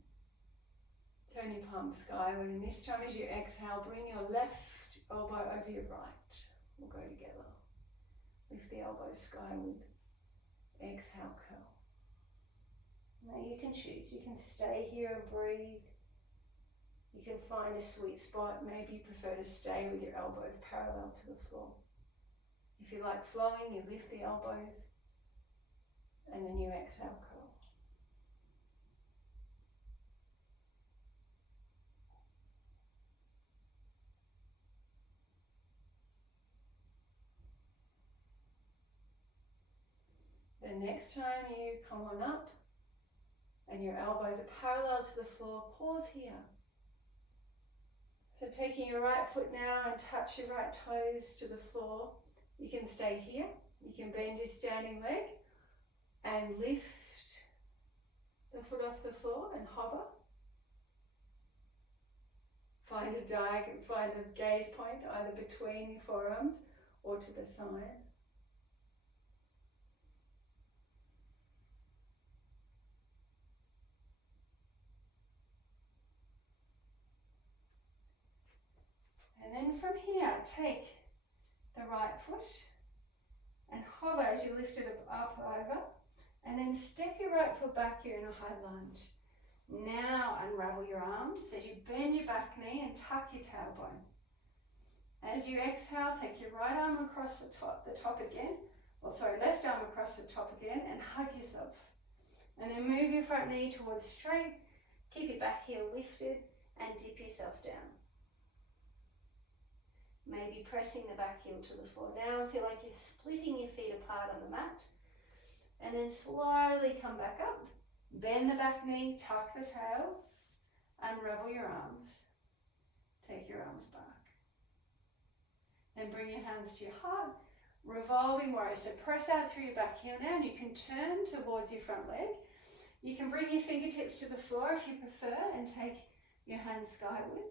Turn your palms skyward, and this time as you exhale, bring your left elbow over your right. We'll go together. Lift the elbows skyward. Exhale, curl. Now you can choose. You can stay here and breathe. You can find a sweet spot. Maybe you prefer to stay with your elbows parallel to the floor. If you like flowing, you lift the elbows and then you exhale, curl. The next time you come on up and your elbows are parallel to the floor, pause here. So taking your right foot now and touch your right toes to the floor. You can stay here. You can bend your standing leg and lift the foot off the floor and hover. Find a gaze point either between your forearms or to the side. And then from here, take the right foot and hover as you lift it up over, and then step your right foot back here in a high lunge. Now unravel your arms as you bend your back knee and tuck your tailbone. As you exhale, take your right arm across the top again, left arm across the top again, and hug yourself. And then move your front knee towards straight, keep your back heel lifted, and dip yourself down. Maybe pressing the back heel to the floor. Now feel like you're splitting your feet apart on the mat. And then slowly come back up. Bend the back knee, tuck the tail, unravel your arms. Take your arms back. Then bring your hands to your heart. Revolving warrior. So press out through your back heel now, and you can turn towards your front leg. You can bring your fingertips to the floor if you prefer and take your hands skyward.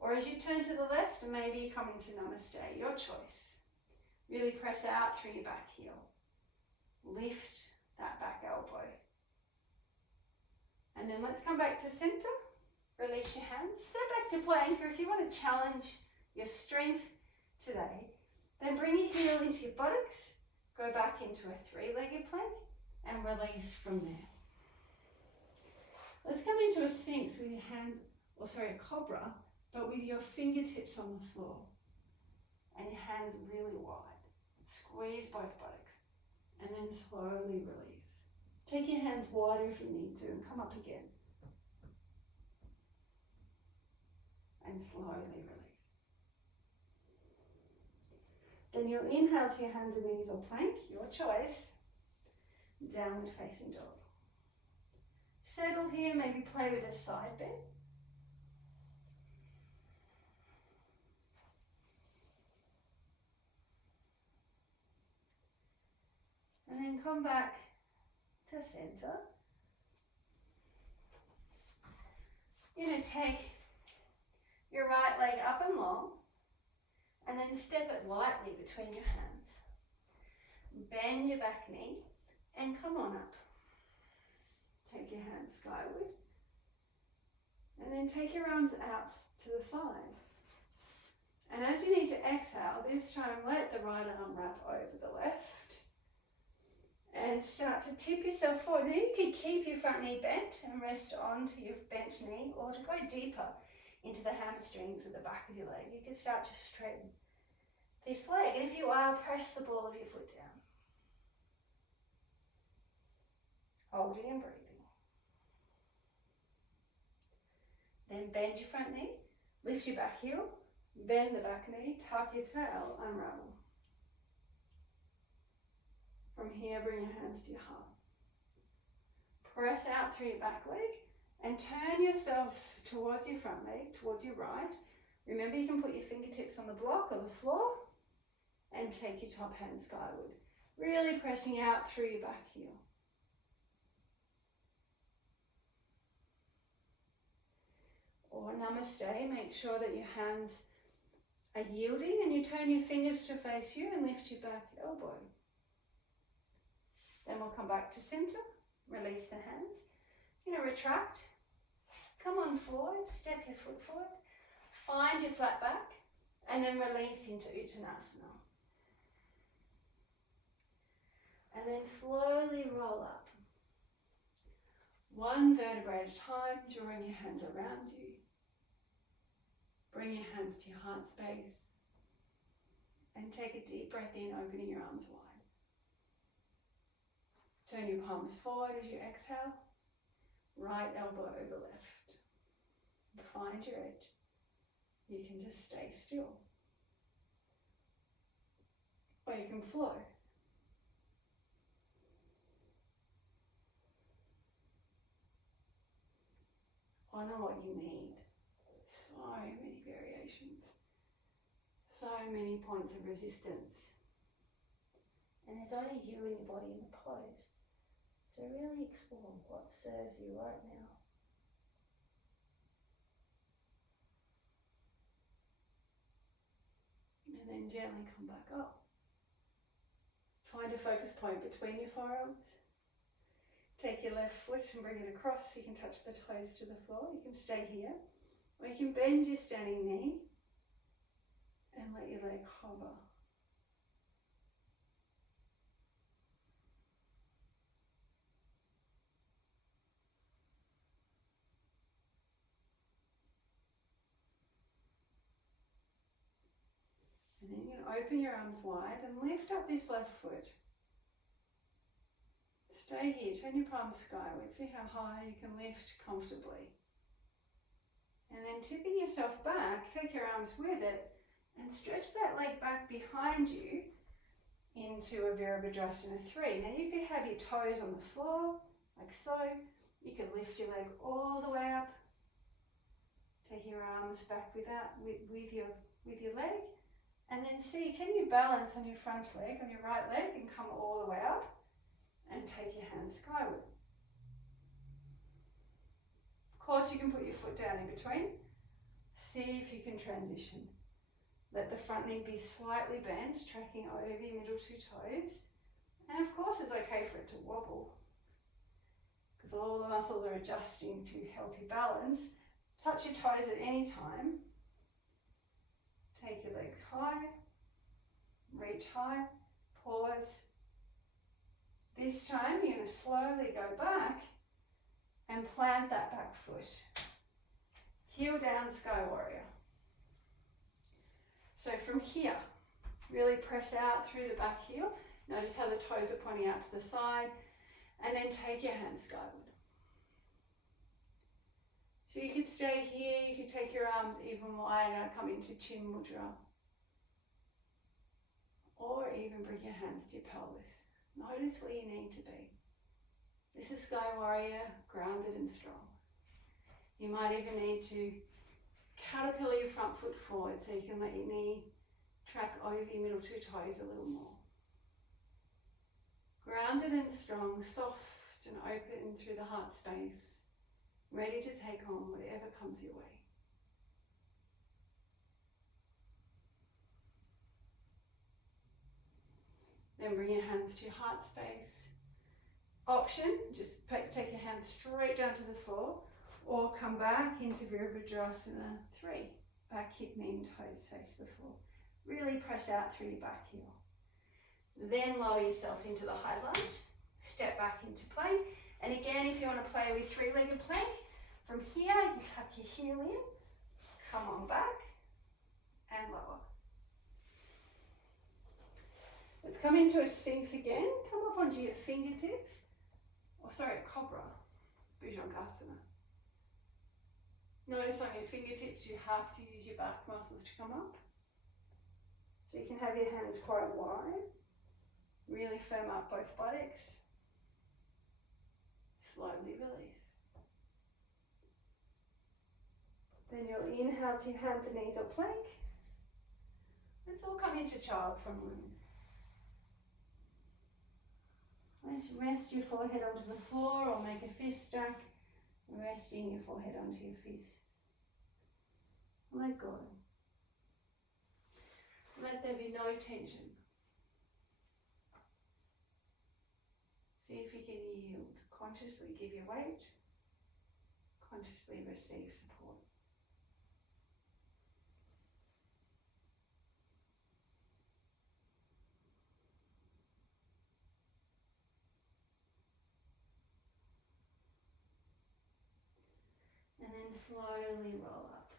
Or as you turn to the left, maybe you come into namaste, your choice. Really press out through your back heel. Lift that back elbow. And then let's come back to center. Release your hands. Step back to plank, or if you want to challenge your strength today, then bring your heel into your buttocks, go back into a three-legged plank, and release from there. Let's come into a sphinx with your hands, a cobra, but with your fingertips on the floor and your hands really wide. Squeeze both buttocks and then slowly release. Take your hands wider if you need to and come up again. And slowly release. Then you'll inhale to your hands and knees or plank, your choice. Downward facing dog. Settle here, maybe play with a side bend. And then come back to center. You're going to take your right leg up and long, and then step it lightly between your hands. Bend your back knee and come on up. Take your hands skyward, and then take your arms out to the side. And as you need to exhale, this time let the right arm wrap over the left. And start to tip yourself forward. Now you can keep your front knee bent and rest onto your bent knee, or to go deeper into the hamstrings at the back of your leg, you can start to straighten this leg. And if you are, press the ball of your foot down. Holding and breathing. Then bend your front knee, lift your back heel, bend the back knee, tuck your tail, unravel. From here, bring your hands to your heart. Press out through your back leg and turn yourself towards your front leg, towards your right. Remember, you can put your fingertips on the block or the floor and take your top hand skyward. Really pressing out through your back heel. Or namaste, make sure that your hands are yielding and you turn your fingers to face you and lift your back elbow. Then we'll come back to center, release the hands. You're going to retract, come on forward, step your foot forward, find your flat back, and then release into Uttanasana. And then slowly roll up. One vertebrae at a time, drawing your hands around you. Bring your hands to your heart space. And take a deep breath in, opening your arms wide. Turn your palms forward as you exhale. Right elbow over left. Find your edge. You can just stay still. Or you can flow. Honor what you need. So many variations. So many points of resistance. And there's only you and your body in the pose. So really explore what serves you right now. And then gently come back up. Find a focus point between your forearms. Take your left foot and bring it across so you can touch the toes to the floor. You can stay here. Or you can bend your standing knee and let your leg hover. And then you're going to open your arms wide and lift up this left foot. Stay here, turn your palms skyward, see how high you can lift comfortably. And then tipping yourself back, take your arms with it and stretch that leg back behind you into a Virabhadrasana 3. Now you could have your toes on the floor, like so. You could lift your leg all the way up. Take your arms back with your leg. And then see, can you balance on your front leg, on your right leg, and come all the way up? And take your hands skyward. Of course, you can put your foot down in between. See if you can transition. Let the front knee be slightly bent, tracking over your middle two toes. And of course, it's okay for it to wobble, because all the muscles are adjusting to help you balance. Touch your toes at any time. Take your leg high, reach high, pause. This time you're going to slowly go back and plant that back foot. Heel down, Sky Warrior. So from here, really press out through the back heel. Notice how the toes are pointing out to the side. And then take your hands skyward. So you could stay here, you could take your arms even wider, come into Chin Mudra. Or even bring your hands to your pelvis. Notice where you need to be. This is Sky Warrior, grounded and strong. You might even need to caterpillar your front foot forward so you can let your knee track over your middle two toes a little more. Grounded and strong, soft and open through the heart space, ready to take on whatever comes your way. Then bring your hands to your heart space. Option, just take your hands straight down to the floor or come back into Virabhadrasana 3. Back hip, knee and toes face the floor. Really press out through your back heel. Then lower yourself into the high lunge. Step back into plank. And again, if you want to play with three-legged plank, from here you tuck your heel in, come on back and lower. Let's come into a Sphinx again. Come up onto your fingertips. Cobra, Bhujangasana. Notice on your fingertips you have to use your back muscles to come up. So you can have your hands quite wide. Really firm up both buttocks. Slowly release. Then you'll inhale to your hands and knees or plank. Let's all come into child from womb. Let's rest your forehead onto the floor or make a fist stack, resting your forehead onto your fists. Let go. Let there be no tension. See if you can yield. Consciously give your weight. Consciously receive support. And then slowly roll up.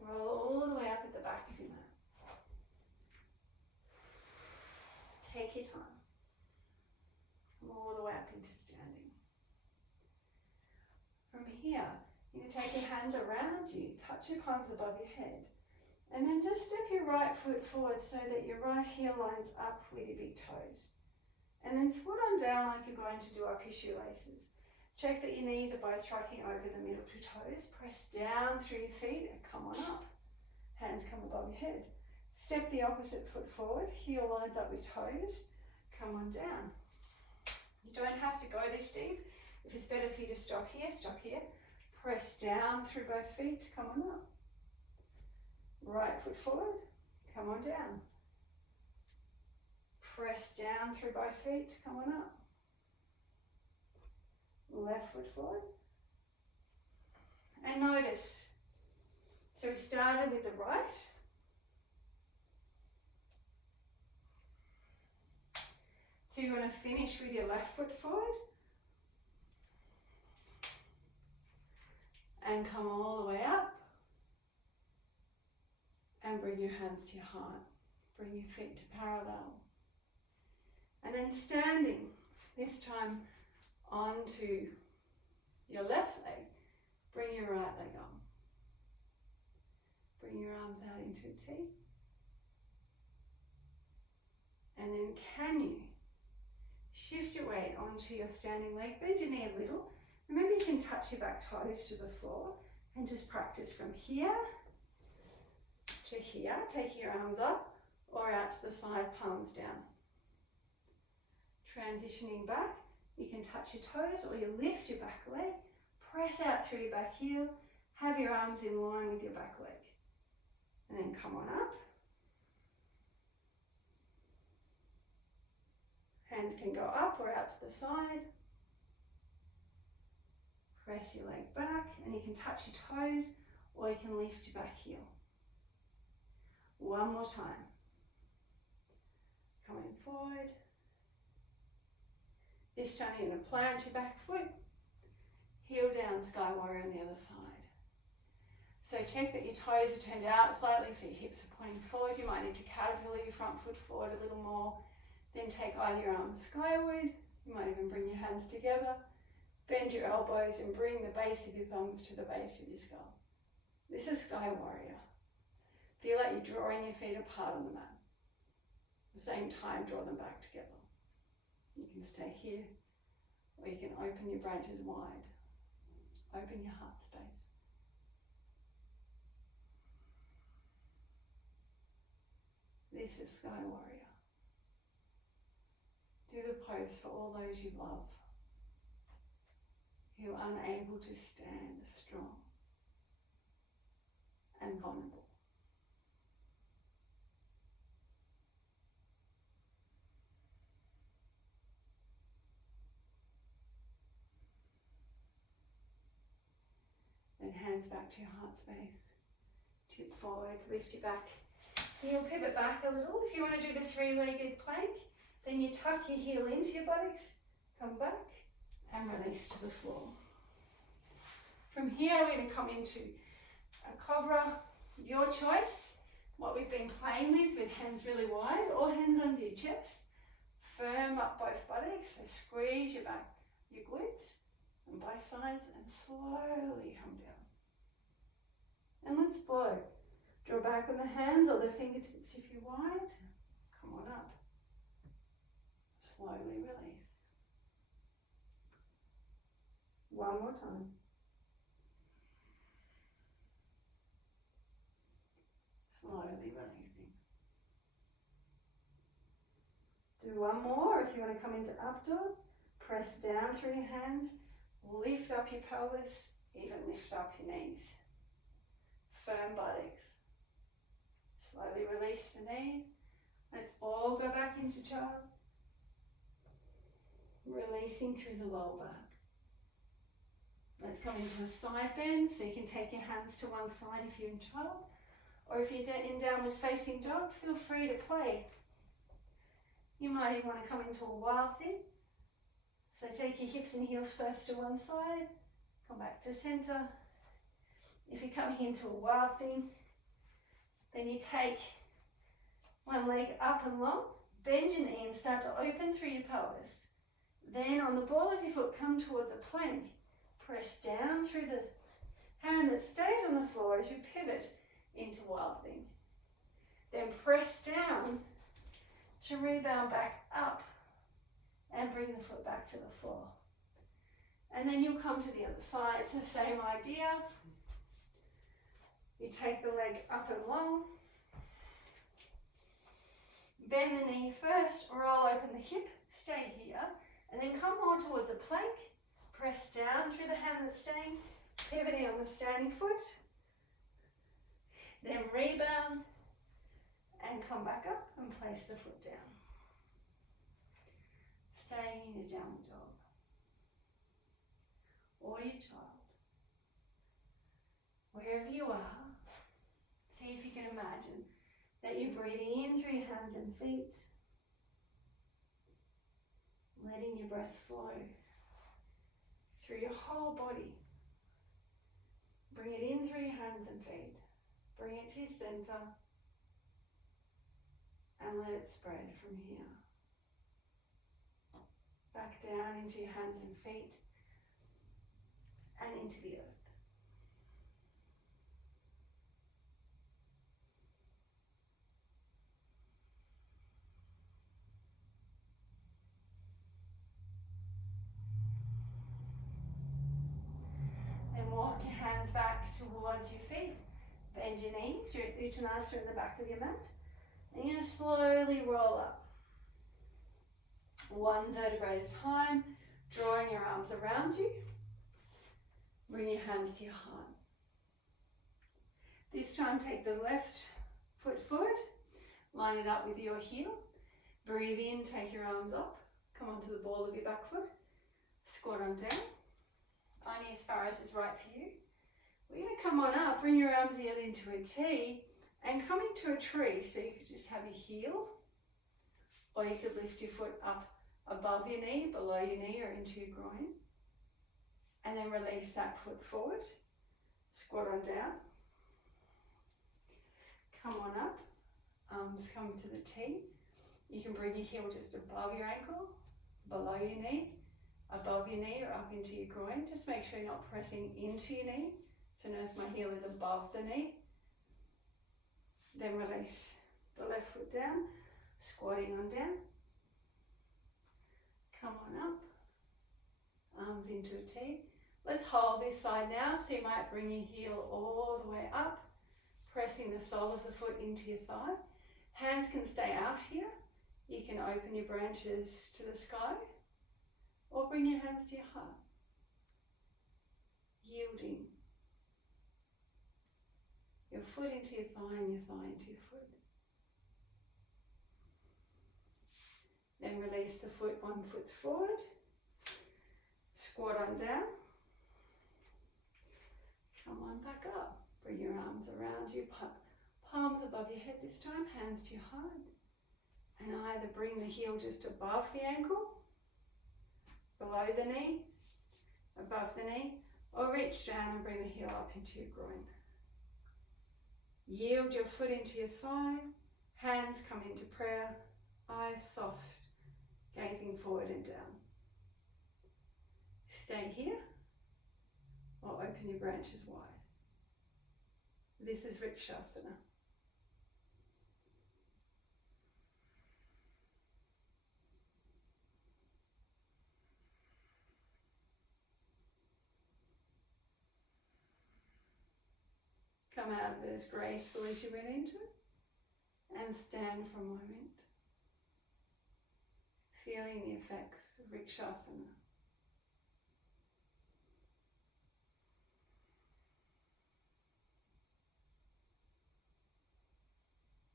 Roll all the way up at the back of your mat. Take your time. Come all the way up into standing. From here, you're going to take your hands around you, touch your palms above your head, and then just step your right foot forward so that your right heel lines up with your big toes. And then squat on down like you're going to do up your shoelaces. Check that your knees are both tracking over the middle two toes. Press down through your feet and come on up. Hands come above your head. Step the opposite foot forward. Heel lines up with toes. Come on down. You don't have to go this deep. If it's better for you to stop here, stop here. Press down through both feet. Come on up. Right foot forward. come on down. Press down through both feet, come on up. Left foot forward. And notice, so we started with the right. So you want to finish with your left foot forward. And come all the way up. And bring your hands to your heart. Bring your feet to parallel. And then standing, this time onto your left leg. Bring your right leg on. Bring your arms out into a T. And then can you shift your weight onto your standing leg, bend your knee a little. Remember you can touch your back toes to the floor and just practice from here to here. Take your arms up or out to the side, palms down. Transitioning back, you can touch your toes or you lift your back leg, press out through your back heel, have your arms in line with your back leg. And then come on up. Hands can go up or out to the side. Press your leg back and you can touch your toes or you can lift your back heel. One more time. Coming forward. This time you're going to plant your back foot. Heel down, Sky Warrior on the other side. So check that your toes are turned out slightly so your hips are pointing forward. You might need to caterpillar your front foot forward a little more. Then take either your arms skyward. You might even bring your hands together. Bend your elbows and bring the base of your thumbs to the base of your skull. This is Sky Warrior. Feel like you're drawing your feet apart on the mat. At the same time, draw them back together. You can stay here, or you can open your branches wide. Open your heart space. This is Sky Warrior. Do the pose for all those you love, who are unable to stand strong and vulnerable. Then hands back to your heart space. Tip forward, lift your back heel, pivot back a little. If you want to do the three-legged plank, then you tuck your heel into your buttocks, come back and release to the floor. From here we're going to come into a Cobra, your choice. What we've been playing with hands really wide or hands under your chest. Firm up both buttocks, so squeeze your back, your glutes on both sides and slowly come down. And let's flow. Draw back on the hands or the fingertips if you're wide. Come on up. Slowly release. One more time. Slowly releasing. Do one more if you want to come into up dog. Press down through your hands. Lift up your pelvis. Even lift up your knees. Firm buttocks. Slowly release the knee. Let's all go back into child. Releasing through the lower back. Let's come into a side bend, so you can take your hands to one side if you're in child, or if you're in downward facing dog, feel free to play. You might even want to come into a wild thing. So take your hips and heels first to one side, come back to center. If you're coming into a wild thing, then you take one leg up and long, bend your knee and start to open through your pelvis. Then on the ball of your foot, come towards a plank. Press down through the hand that stays on the floor as you pivot into wild thing. Then press down to rebound back up and bring the foot back to the floor. And then you'll come to the other side. It's the same idea. You take the leg up and long. Bend the knee first, or I'll open the hip. Stay here. And then come more towards a plank. Press down through the hand that's staying. Pivoting on the standing foot. Then rebound and come back up and place the foot down. Staying in your downward dog or your child. Wherever you are, see if you can imagine that you're breathing in through your hands and feet, letting your breath flow through your whole body. Bring it in through your hands and feet. Bring it to your center and let it spread from here. Back down into your hands and feet and into the earth. Then walk your hands back towards your feet. Bend your knees, your Uttanasana in the back of your mat. And you're going to slowly roll up. One vertebrae at a time, drawing your arms around you. Bring your hands to your heart. This time take the left foot forward, line it up with your heel. Breathe in, take your arms up, come onto the ball of your back foot. Squat on down, only as far as is right for you. We're going to come on up, bring your arms out into a T and come into a tree. So you could just have your heel, or you could lift your foot up above your knee, below your knee, or into your groin. And then release that foot forward. Squat on down. Come on up. Arms come to the T. You can bring your heel just above your ankle, below your knee, above your knee, or up into your groin. Just make sure you're not pressing into your knee. So notice my heel is above the knee. Then release the left foot down, squatting on down. Come on up, arms into a T. Let's hold this side now. So you might bring your heel all the way up, pressing the sole of the foot into your thigh. Hands can stay out here. You can open your branches to the sky, or bring your hands to your heart. Yielding. Your foot into your thigh and your thigh into your foot. Then release the foot, one foot forward. Squat on down. Come on back up. Bring your arms around you, palms above your head this time, hands to your heart. And either bring the heel just above the ankle, below the knee, above the knee, or reach down and bring the heel up into your groin. Yield your foot into your thigh, hands come into prayer, eyes soft, gazing forward and down. Stay here or open your branches wide. This is Shavasana. Come out of it as gracefully as you went into it and stand for a moment, feeling the effects of Shavasana.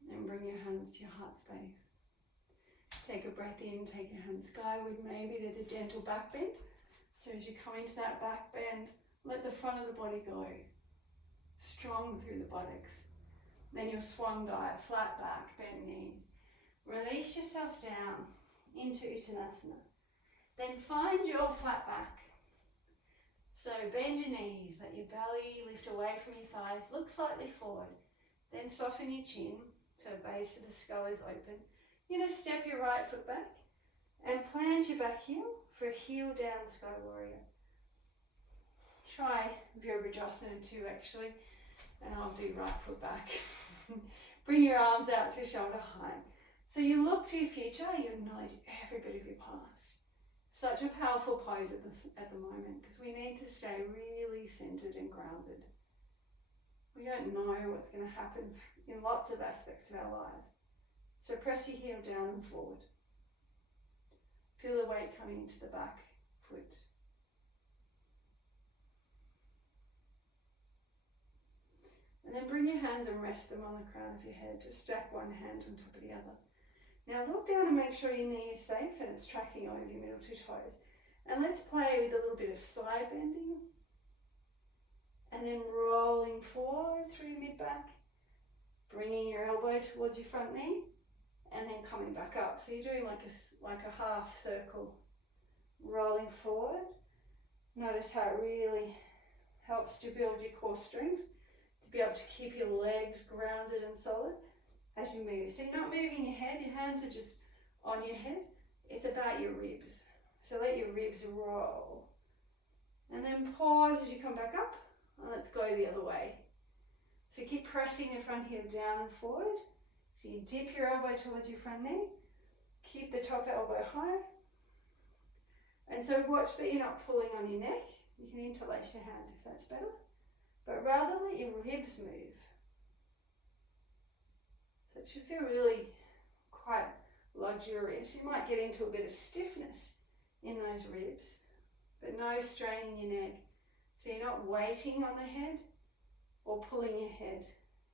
And bring your hands to your heart space. Take a breath in, take your hands skyward. Maybe there's a gentle back bend. So as you come into that back bend, let the front of the body go. Strong through the buttocks. Then your swan dive, flat back, bent knees. Release yourself down into Uttanasana. Then find your flat back. So bend your knees, let your belly lift away from your thighs, look slightly forward. Then soften your chin so the base of the skull is open. You're going to step your right foot back and plant your back heel for a heel down Sky Warrior. Try Virabhadrasana too actually, and I'll do right foot back. Bring your arms out to shoulder height. So you look to your future, you acknowledge every bit of your past. Such a powerful pose at the moment because we need to stay really centered and grounded. We don't know what's going to happen in lots of aspects of our lives. So press your heel down and forward. Feel the weight coming into the back foot. And then bring your hands and rest them on the crown of your head. Just stack one hand on top of the other. Now look down and make sure your knee is safe and it's tracking over your middle two toes. And let's play with a little bit of side bending. And then rolling forward through your mid-back. Bringing your elbow towards your front knee. And then coming back up. So you're doing like a half circle. Rolling forward. Notice how it really helps to build your core strength. To be able to keep your legs grounded and solid as you move. So you're not moving your head, your hands are just on your head. It's about your ribs. So let your ribs roll. And then pause as you come back up. And let's go the other way. So keep pressing your front heel down and forward. So you dip your elbow towards your front knee. Keep the top elbow high. And so watch that you're not pulling on your neck. You can interlace your hands if that's better. But rather let your ribs move. So it should feel really quite luxurious. You might get into a bit of stiffness in those ribs, but no strain in your neck. So you're not weighting on the head or pulling your head.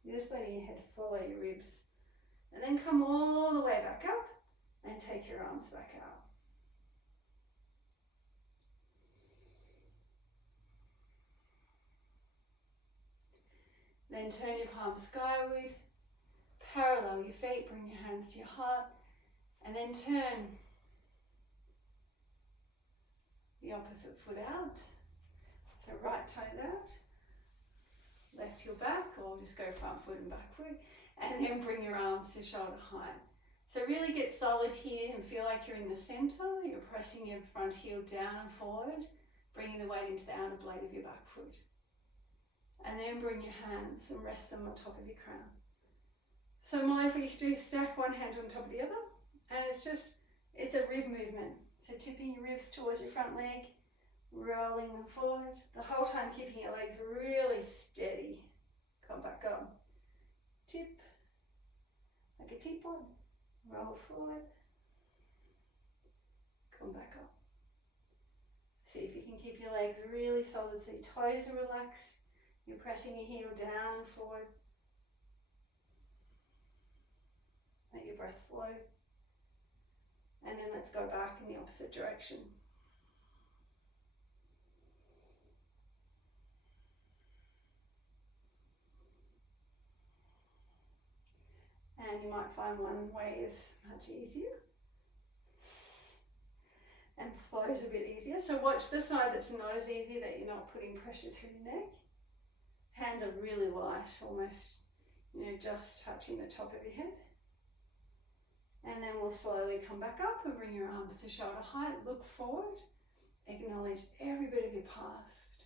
You're just letting your head follow your ribs. And then come all the way back up and take your arms back out. Then turn your palms skyward, parallel your feet, bring your hands to your heart, and then turn the opposite foot out. So right toe out, left heel back, or just go front foot and back foot, and then bring your arms to shoulder height. So really get solid here and feel like you're in the center. You're pressing your front heel down and forward, bringing the weight into the outer blade of your back foot. And then bring your hands and rest them on top of your crown. So mindful, you can do stack one hand on top of the other, and it's a rib movement. So tipping your ribs towards your front leg, rolling them forward, the whole time keeping your legs really steady. Come back up. Tip, like a teapot, roll forward, come back up. See if you can keep your legs really solid so your toes are relaxed. You're pressing your heel down and forward. Let your breath flow. And then let's go back in the opposite direction. And you might find one way is much easier and flows a bit easier. So watch the side that's not as easy, that you're not putting pressure through your neck. Hands are really light, almost, just touching the top of your head. And then we'll slowly come back up and bring your arms to shoulder height. Look forward. Acknowledge every bit of your past.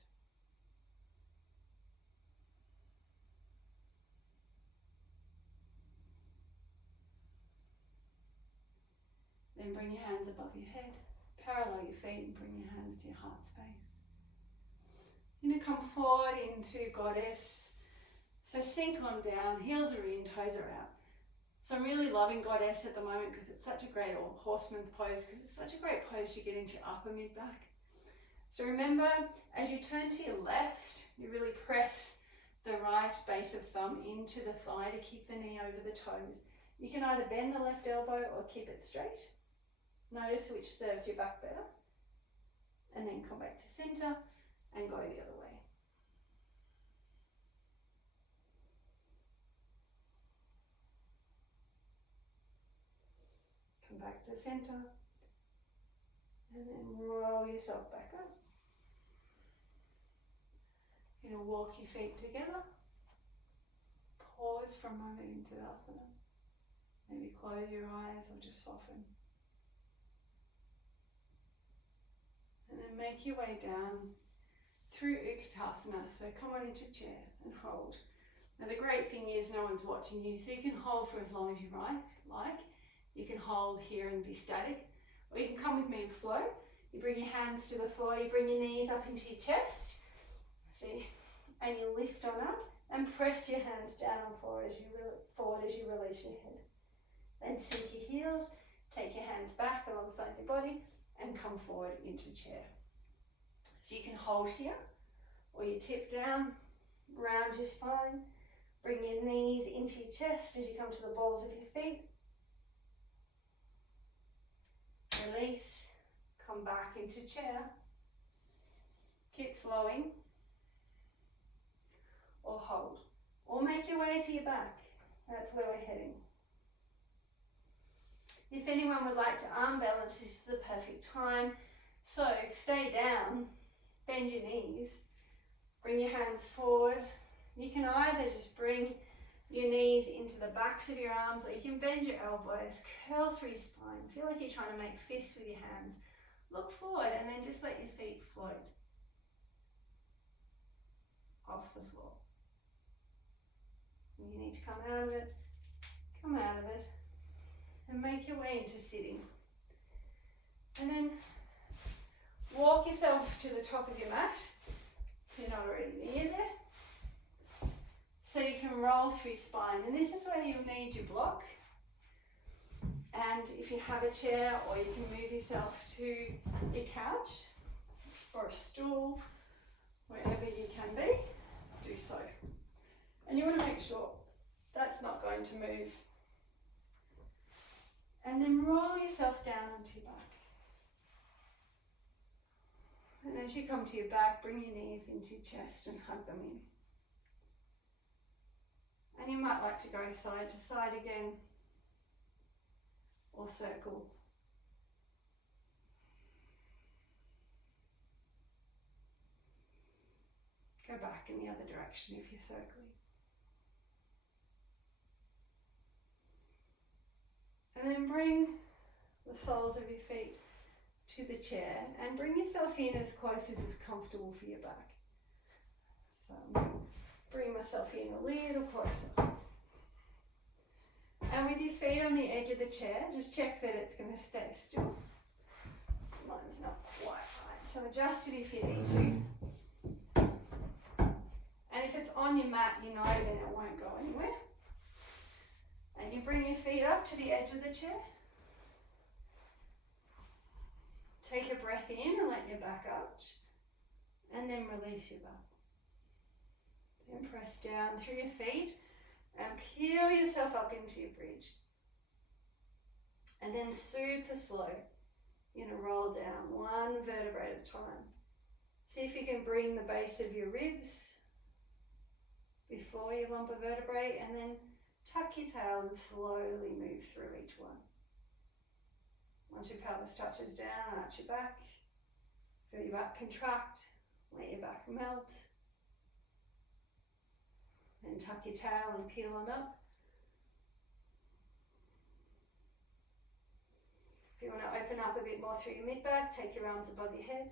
Then bring your hands above your head. Parallel your feet and bring your hands to your heart space. You're going to come forward into Goddess. So sink on down, heels are in, toes are out. So I'm really loving Goddess at the moment because it's such a great, or Horseman's pose, because it's such a great pose to get into your upper mid-back. So remember, as you turn to your left, you really press the right base of thumb into the thigh to keep the knee over the toes. You can either bend the left elbow or keep it straight. Notice which serves your back better. And then come back to center and go the other way. Come back to center. And then roll yourself back up. You're going to walk your feet together. Pause for a moment in Tadasana. Maybe close your eyes or just soften. And then make your way down through Utkatasana. So come on into chair and hold. Now the great thing is no one's watching you, so you can hold for as long as you like. You can hold here and be static, or you can come with me and flow. You bring your hands to the floor, you bring your knees up into your chest, see, and you lift on up and press your hands down on forward as you release your head. Then sink your heels, take your hands back alongside your body and come forward into chair. So you can hold here, or you tip down, round your spine, Bring your knees into your chest as you come to the balls of your feet. Release, come back into chair. Keep flowing. Or hold. Or make your way to your back. That's where we're heading. If anyone would like to arm balance, this is the perfect time. So stay down, bend your knees, bring your hands forward. You can either just bring your knees into the backs of your arms, or you can bend your elbows, curl through your spine. Feel like you're trying to make fists with your hands. Look forward and then just let your feet float off the floor. You need to come out of it, and make your way into sitting. And then walk yourself to the top of your mat, if you're not already near there. So you can roll through spine. And this is where you'll need your block. And if you have a chair, or you can move yourself to your couch or a stool, wherever you can be, do so. And you want to make sure that's not going to move. And then roll yourself down onto your back. And as you come to your back, bring your knees into your chest and hug them in. And you might like to go side to side again, or circle. Go back in the other direction if you're circling. And then bring the soles of your feet to the chair and bring yourself in as close as is comfortable for your back. So I'm going to bring myself in a little closer. And with your feet on the edge of the chair, just check that it's going to stay still. Mine's not quite right, so adjust it if you need to. And if it's on your mat, you know then it won't go anywhere. And you bring your feet up to the edge of the chair. Take a breath in and let your back arch. And then release your back. Then press down through your feet and peel yourself up into your bridge. And then super slow, you're going to roll down one vertebrae at a time. See if you can bring the base of your ribs before your lumbar vertebrae, and then tuck your tail and slowly move through each one. Once your pelvis touches down, arch your back. Feel your back contract, let your back melt. Then tuck your tail and peel on up. If you want to open up a bit more through your mid-back, take your arms above your head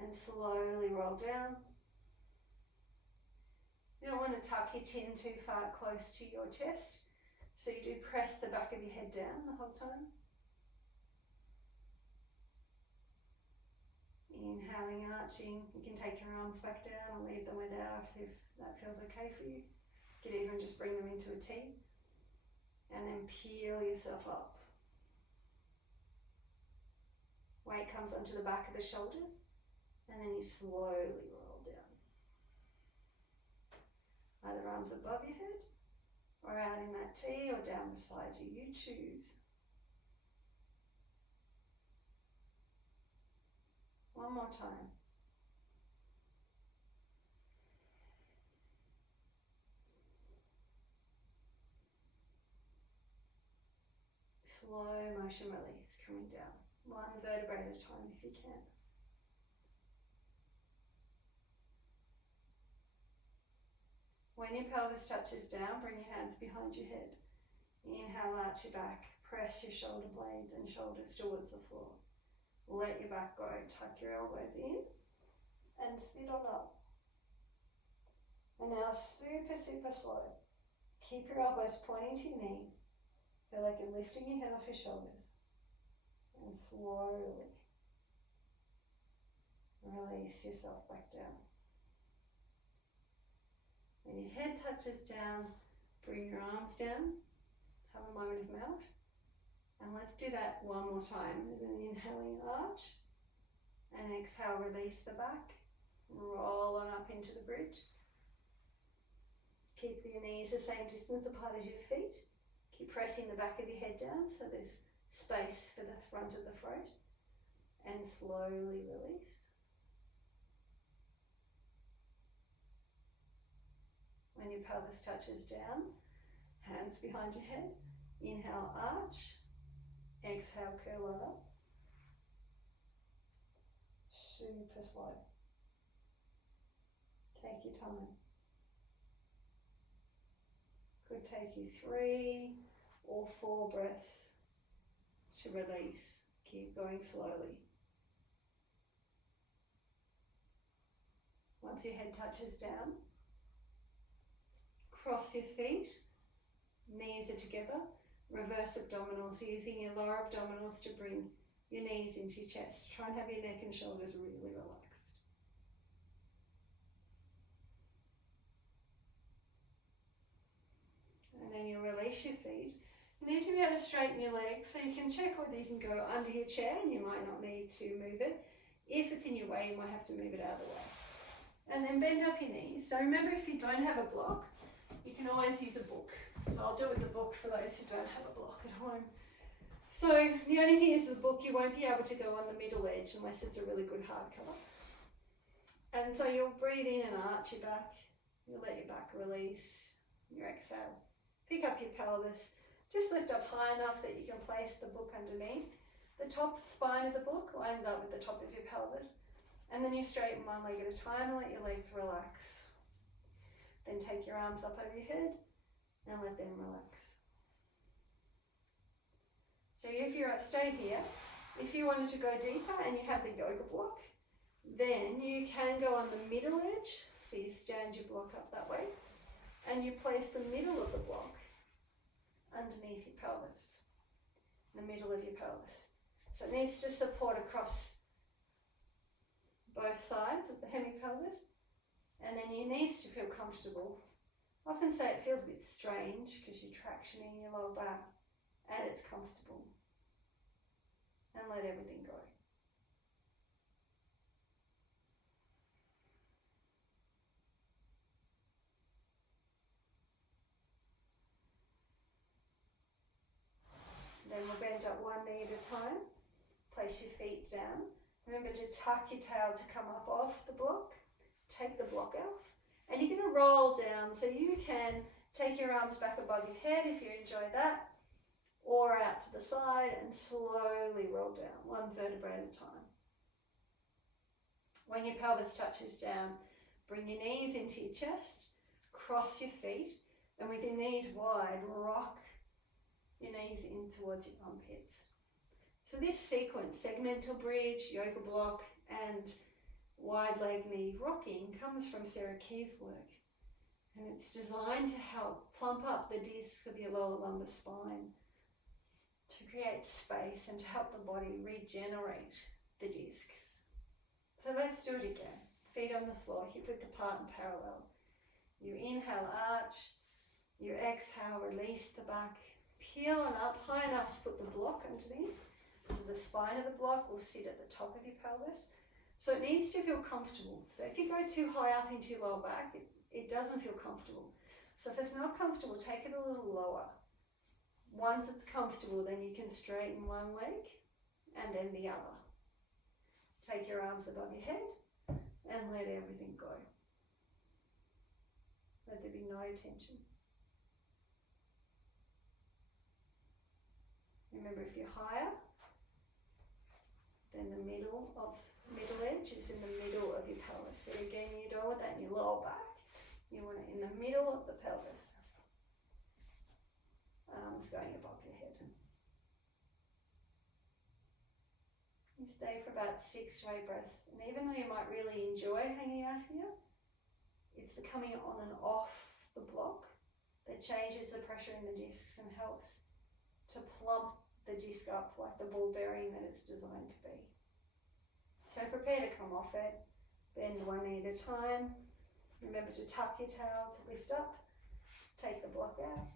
and slowly roll down. You don't want to tuck your chin too far close to your chest, so you do press the back of your head down the whole time. Inhaling, arching. You can take your arms back down and leave them where they are if that feels okay for you. You could even just bring them into a T. And then peel yourself up. Weight comes onto the back of the shoulders, and then you slowly roll down. Either arms above your head, or out in that T, or down beside you. You choose. One more time. Slow motion release coming down. One vertebrae at a time if you can. When your pelvis touches down, bring your hands behind your head. Inhale, arch your back. Press your shoulder blades and shoulders towards the floor. Let your back go, tuck your elbows in and sit on up. And now super, super slow. Keep your elbows pointing to your knee. Feel like you're lifting your head off your shoulders. And slowly release yourself back down. When your head touches down, bring your arms down. Have a moment of melt. And let's do that one more time. There's an inhaling arch. And exhale, release the back. Roll on up into the bridge. Keep your knees the same distance apart as your feet. Keep pressing the back of your head down so there's space for the front of the throat. And slowly release. When your pelvis touches down, hands behind your head. Inhale, arch. Exhale, curl up. Super slow. Take your time. Could take you 3 or 4 breaths to release. Keep going slowly. Once your head touches down, cross your feet, knees are together, reverse abdominals, using your lower abdominals to bring your knees into your chest. Try and have your neck and shoulders really relaxed. And then you release your feet. You need to be able to straighten your legs so you can check whether you can go under your chair, and you might not need to move it. If it's in your way, you might have to move it out of the way. And then bend up your knees. So remember, if you don't have a block, you can always use a book. So I'll do it with the book for those who don't have a block at home. So the only thing is, the book, you won't be able to go on the middle edge unless it's a really good hardcover. And so you'll breathe in and arch your back. You'll let your back release. You exhale. Pick up your pelvis. Just lift up high enough that you can place the book underneath. The top spine of the book lines up with the top of your pelvis. And then you straighten one leg at a time and let your legs relax. Then take your arms up over your head and let them relax. So if you're stay here, if you wanted to go deeper and you have the yoga block, then you can go on the middle edge. So you stand your block up that way and you place the middle of the block underneath your pelvis, the middle of your pelvis. So it needs to support across both sides of the hemipelvis, and then you need to feel comfortable. I often say it feels a bit strange because you're tractioning your lower back, and it's comfortable. And let everything go. Then we'll bend up one knee at a time. Place your feet down. Remember to tuck your tail to come up off the block. Take the block off. And you're going to roll down. So you can take your arms back above your head if you enjoy that. Or out to the side and slowly roll down, one vertebra at a time. When your pelvis touches down, bring your knees into your chest. Cross your feet. And with your knees wide, rock your knees in towards your armpits. So this sequence, segmental bridge, yoga block, and wide leg knee rocking, comes from Sarah Key's work. And it's designed to help plump up the discs of your lower lumbar spine, to create space and to help the body regenerate the discs. So let's do it again. Feet on the floor, hip width apart and parallel. You inhale, arch. You exhale, release the back. Peel and up high enough to put the block underneath. So the spine of the block will sit at the top of your pelvis. So it needs to feel comfortable. So if you go too high up into your lower back, it doesn't feel comfortable. So if it's not comfortable, take it a little lower. Once it's comfortable, then you can straighten one leg and then the other. Take your arms above your head and let everything go. Let there be no tension. Remember, if you're higher, then the middle edge is in the middle of your pelvis. So again, you don't want that in your lower back. You want it in the middle of the pelvis. Arms going above your head. You stay for about 6 to 8 breaths. And even though you might really enjoy hanging out here, it's the coming on and off the block that changes the pressure in the discs and helps to plump the disc up like the ball bearing that it's designed to be. So prepare to come off it. Bend one knee at a time. Remember to tuck your tail to lift up. Take the block out.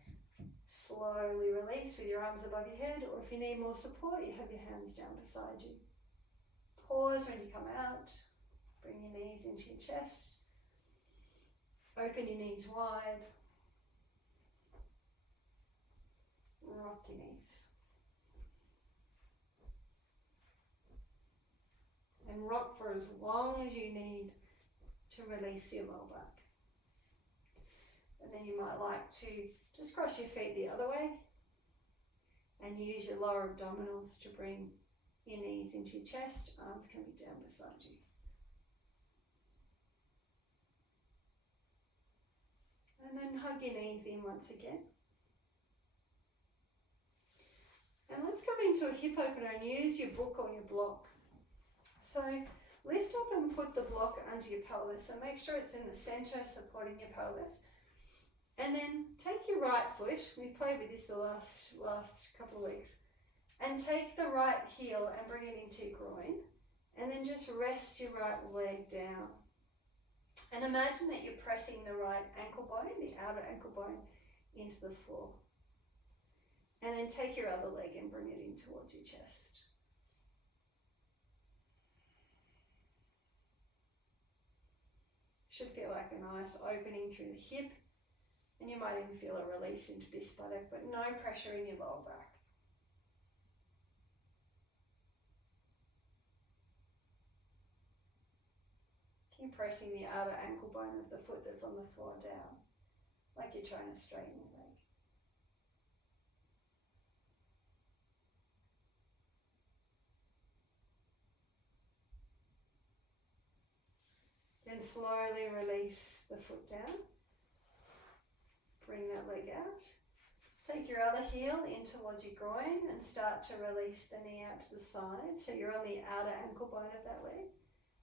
Slowly release with your arms above your head, or if you need more support, you have your hands down beside you. Pause when you come out. Bring your knees into your chest. Open your knees wide. rock your knees. And rock for as long as you need to release your lower back. And then you might like to just cross your feet the other way and use your lower abdominals to bring your knees into your chest. Arms can be down beside you. And then hug your knees in once again. And let's come into a hip opener and use your book or your block. So lift up and put the block under your pelvis and make sure it's in the center supporting your pelvis. And then take your right foot, we've played with this the last couple of weeks, and take the right heel and bring it into your groin, and then just rest your right leg down. And imagine that you're pressing the right ankle bone, the outer ankle bone, into the floor. And then take your other leg and bring it in towards your chest. Should feel like a nice opening through the hip. And you might even feel a release into this buttock, but no pressure in your lower back. Keep pressing the outer ankle bone of the foot that's on the floor down, like you're trying to straighten your leg. Then slowly release the foot down. Bring that leg out. Take your other heel in towards your groin and start to release the knee out to the side. So you're on the outer ankle bone of that leg.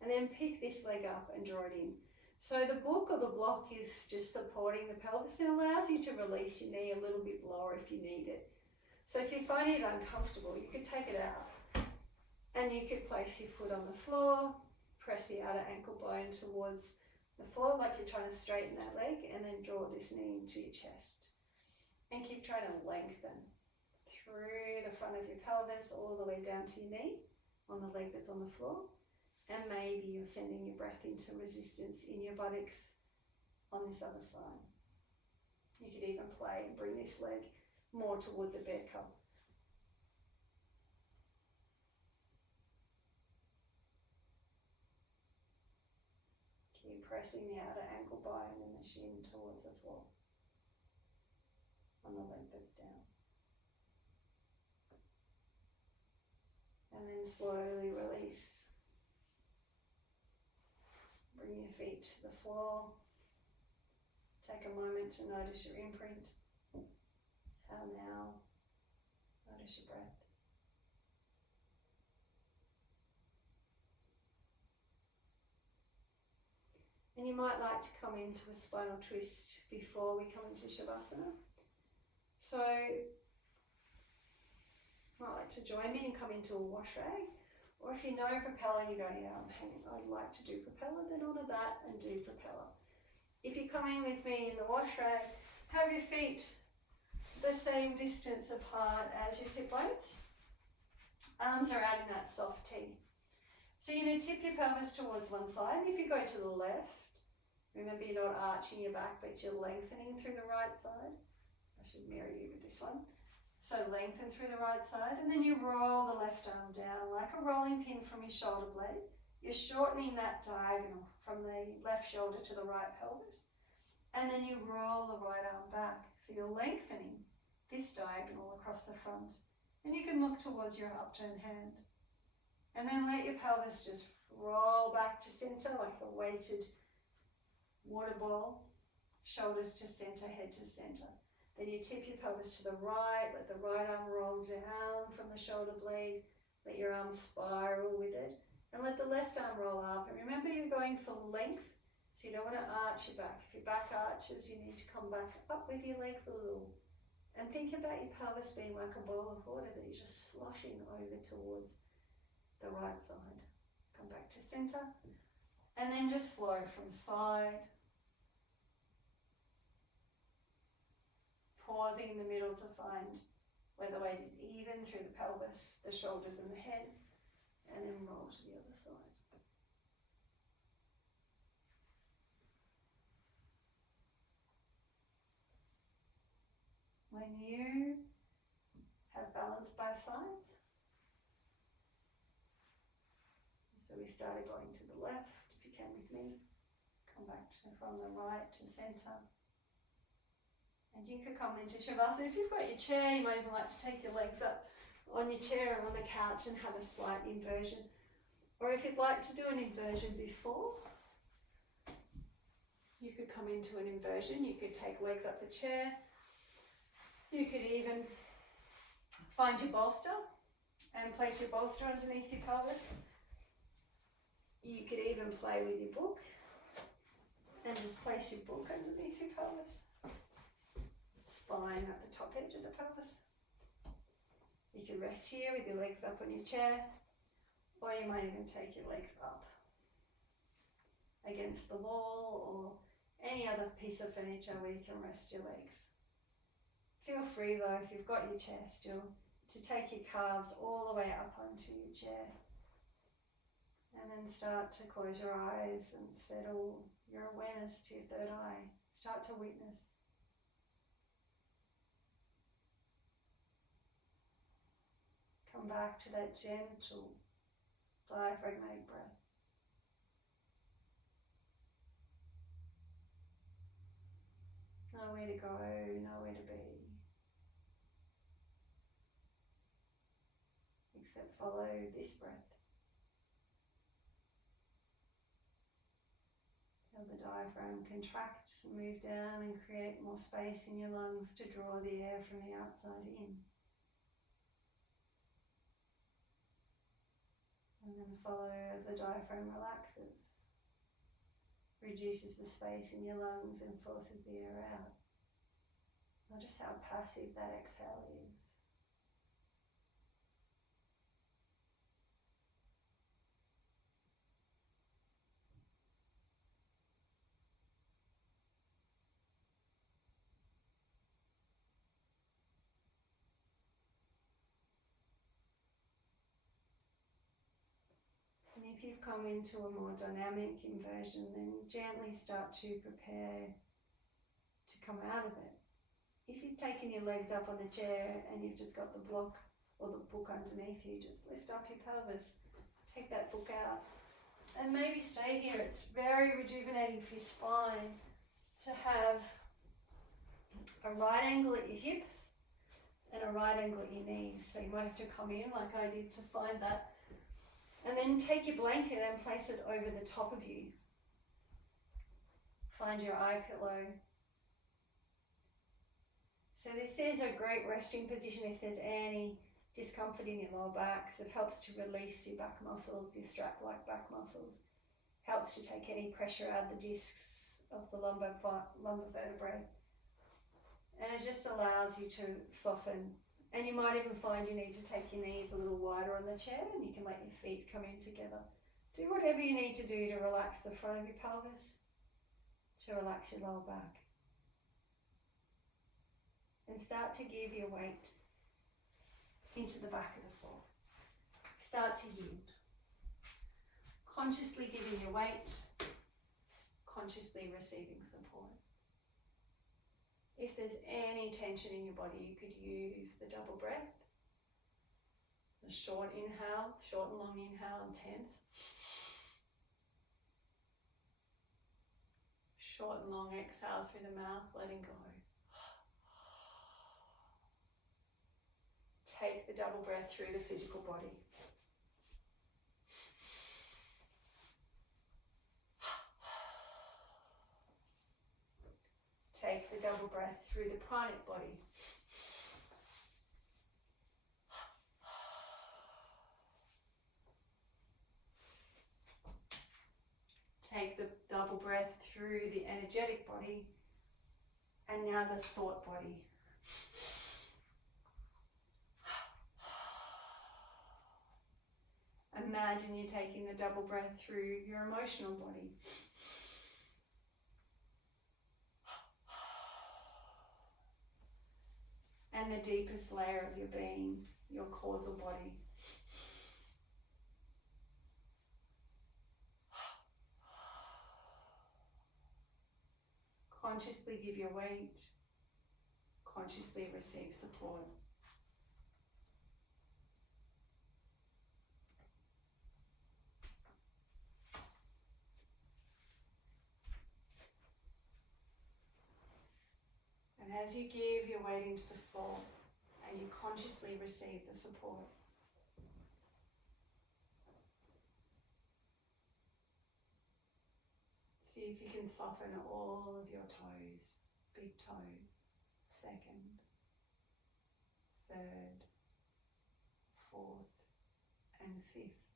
And then pick this leg up and draw it in. So the book or the block is just supporting the pelvis and allows you to release your knee a little bit lower if you need it. So if you're finding it uncomfortable, you could take it out and you could place your foot on the floor, press the outer ankle bone towards the floor like you're trying to straighten that leg, and then draw this knee into your chest. And keep trying to lengthen through the front of your pelvis all the way down to your knee on the leg that's on the floor. And maybe you're sending your breath into resistance in your buttocks on this other side. You could even play and bring this leg more towards a bear cub. Keep pressing the outer ankle bone and the shin towards the floor on the leg that's down. And then slowly release. Bring your feet to the floor. Take a moment to notice your imprint. How now? Notice your breath. And you might like to come into a spinal twist before we come into Shavasana. So, you might like to join me and come into a wash rag. Or if you know propeller and you go, yeah, I'd like to do propeller, then honour that and do propeller. If you're coming with me in the wash rag, have your feet the same distance apart as your sit bones. Arms are out in that soft T. So you're going to tip your pelvis towards one side. If you go to the left, remember you're not arching your back, but you're lengthening through the right side. I should mirror you with this one. So lengthen through the right side, and then you roll the left arm down like a rolling pin from your shoulder blade. You're shortening that diagonal from the left shoulder to the right pelvis. And then you roll the right arm back. So you're lengthening this diagonal across the front. And you can look towards your upturned hand. And then let your pelvis just roll back to center like a weighted water bowl. Shoulders to center, head to center. Then you tip your pelvis to the right, let the right arm roll down from the shoulder blade, let your arm spiral with it, and let the left arm roll up. And remember, you're going for length, so you don't want to arch your back. If your back arches, you need to come back up with your length a little. And think about your pelvis being like a bowl of water that you're just sloshing over towards the right side. Come back to center, and then just flow from side. Pausing in the middle to find where the weight is even through the pelvis, the shoulders and the head, and then roll to the other side. When you sides. So we started going to the left, if you can with me. Come back from the right to centre. And you could come into Shavasana. If you've got your chair, you might even like to take your legs up on your chair or on the couch and have a slight inversion. Or if you'd like to do an inversion before, you could come into an inversion. You could take legs up the chair. You could even find your bolster and place your bolster underneath your pelvis. You could even play with your book and just place your book underneath your pelvis. Spine at the top edge of the pelvis. You can rest here with your legs up on your chair, or you might even take your legs up against the wall or any other piece of furniture where you can rest your legs. Feel free though, if you've got your chair still, to take your calves all the way up onto your chair. And then start to close your eyes and settle your awareness to your third eye. Start to witness. Come back to that gentle diaphragmatic breath. Nowhere to go, nowhere to be. Except follow this breath. Feel the diaphragm contract, move down and create more space in your lungs to draw the air from the outside in. And then follow as the diaphragm relaxes, reduces the space in your lungs and forces the air out. Notice how passive that exhale is. And if you've come into a more dynamic inversion, then gently start to prepare to come out of it. If you've taken your legs up on the chair and you've just got the block or the book underneath you, just lift up your pelvis, take that book out, and maybe stay here. It's very rejuvenating for your spine to have a right angle at your hips and a right angle at your knees. So you might have to come in like I did to find that. And then take your blanket and place it over the top of you. Find your eye pillow. So this is a great resting position if there's any discomfort in your lower back, because it helps to release your back muscles, your strap-like back muscles. Helps to take any pressure out of the discs of the lumbar vertebrae. And it just allows you to soften. And you might even find you need to take your knees a little wider on the chair, and you can let your feet come in together. Do whatever you need to do to relax the front of your pelvis, to relax your lower back. And start to give your weight into the back of the floor. Start to yield. Consciously giving your weight, consciously receiving support. If there's any tension in your body, you could use the double breath. The short inhale, short and long inhale and tense. Short and long exhale through the mouth, letting go. Take the double breath through the physical body. Take the double breath through the pranic body. Take the double breath through the energetic body, and now the thought body. Imagine you're taking the double breath through your emotional body. And the deepest layer of your being, your causal body. Consciously give your weight. Consciously receive support. And as you give your weight into the floor and you consciously receive the support, see if you can soften all of your toes, big toes, second, third, fourth, and fifth.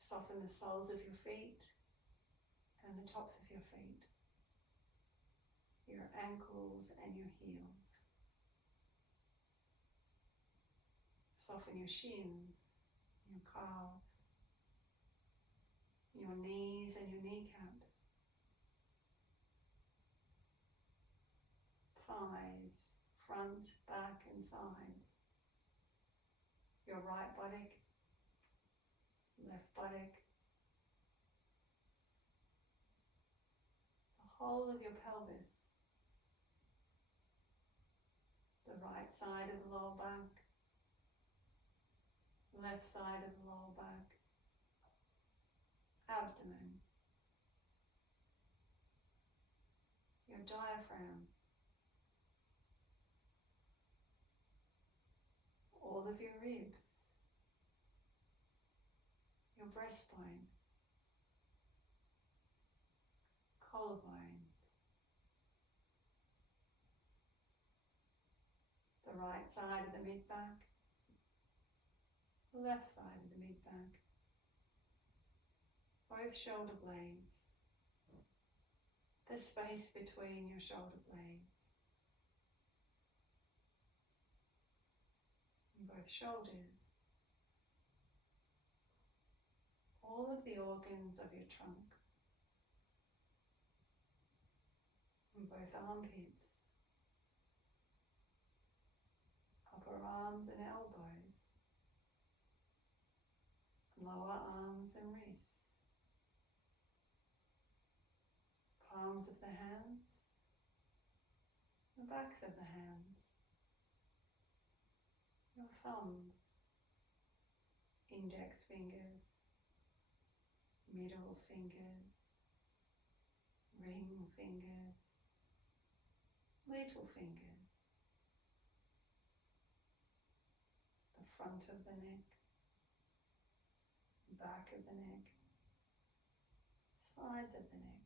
Soften the soles of your feet and the tops of your feet, your ankles and your heels. Soften your shins, your calves, your knees and your kneecap, thighs, front, back and sides, your right buttock, left buttock, the whole of your pelvis, the right side of the lower back, left side of the lower back, abdomen, your diaphragm, all of your ribs, your breastbone, collarbone, the right side of the mid-back, the left side of the mid-back, both shoulder blades, the space between your shoulder blades, and both shoulders, all of the organs of your trunk, and both armpits, upper arms and elbows, lower arms and wrists, palms of the hands, the backs of the hands, your thumbs, index fingers, middle fingers, ring fingers, little fingers, the front of the neck, back of the neck, sides of the neck,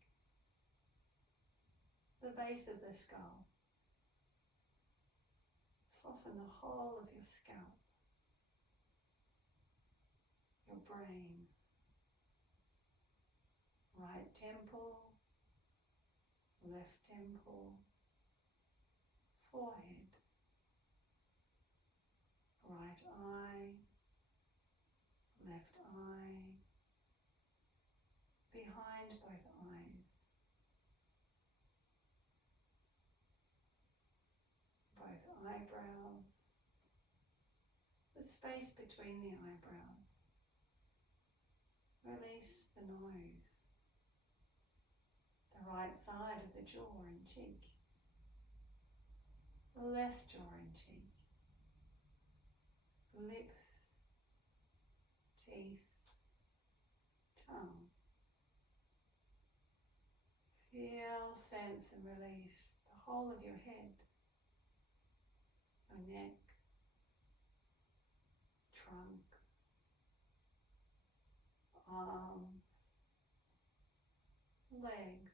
the base of the skull. Soften the whole of your scalp, your brain, right temple, left temple, forehead, right eye, left eye, behind both eyes, both eyebrows, the space between the eyebrows. Release the nose, the right side of the jaw and cheek, the left jaw and cheek, lips, teeth, tongue. Feel, sense and release the whole of your head, your neck, trunk, arms, legs.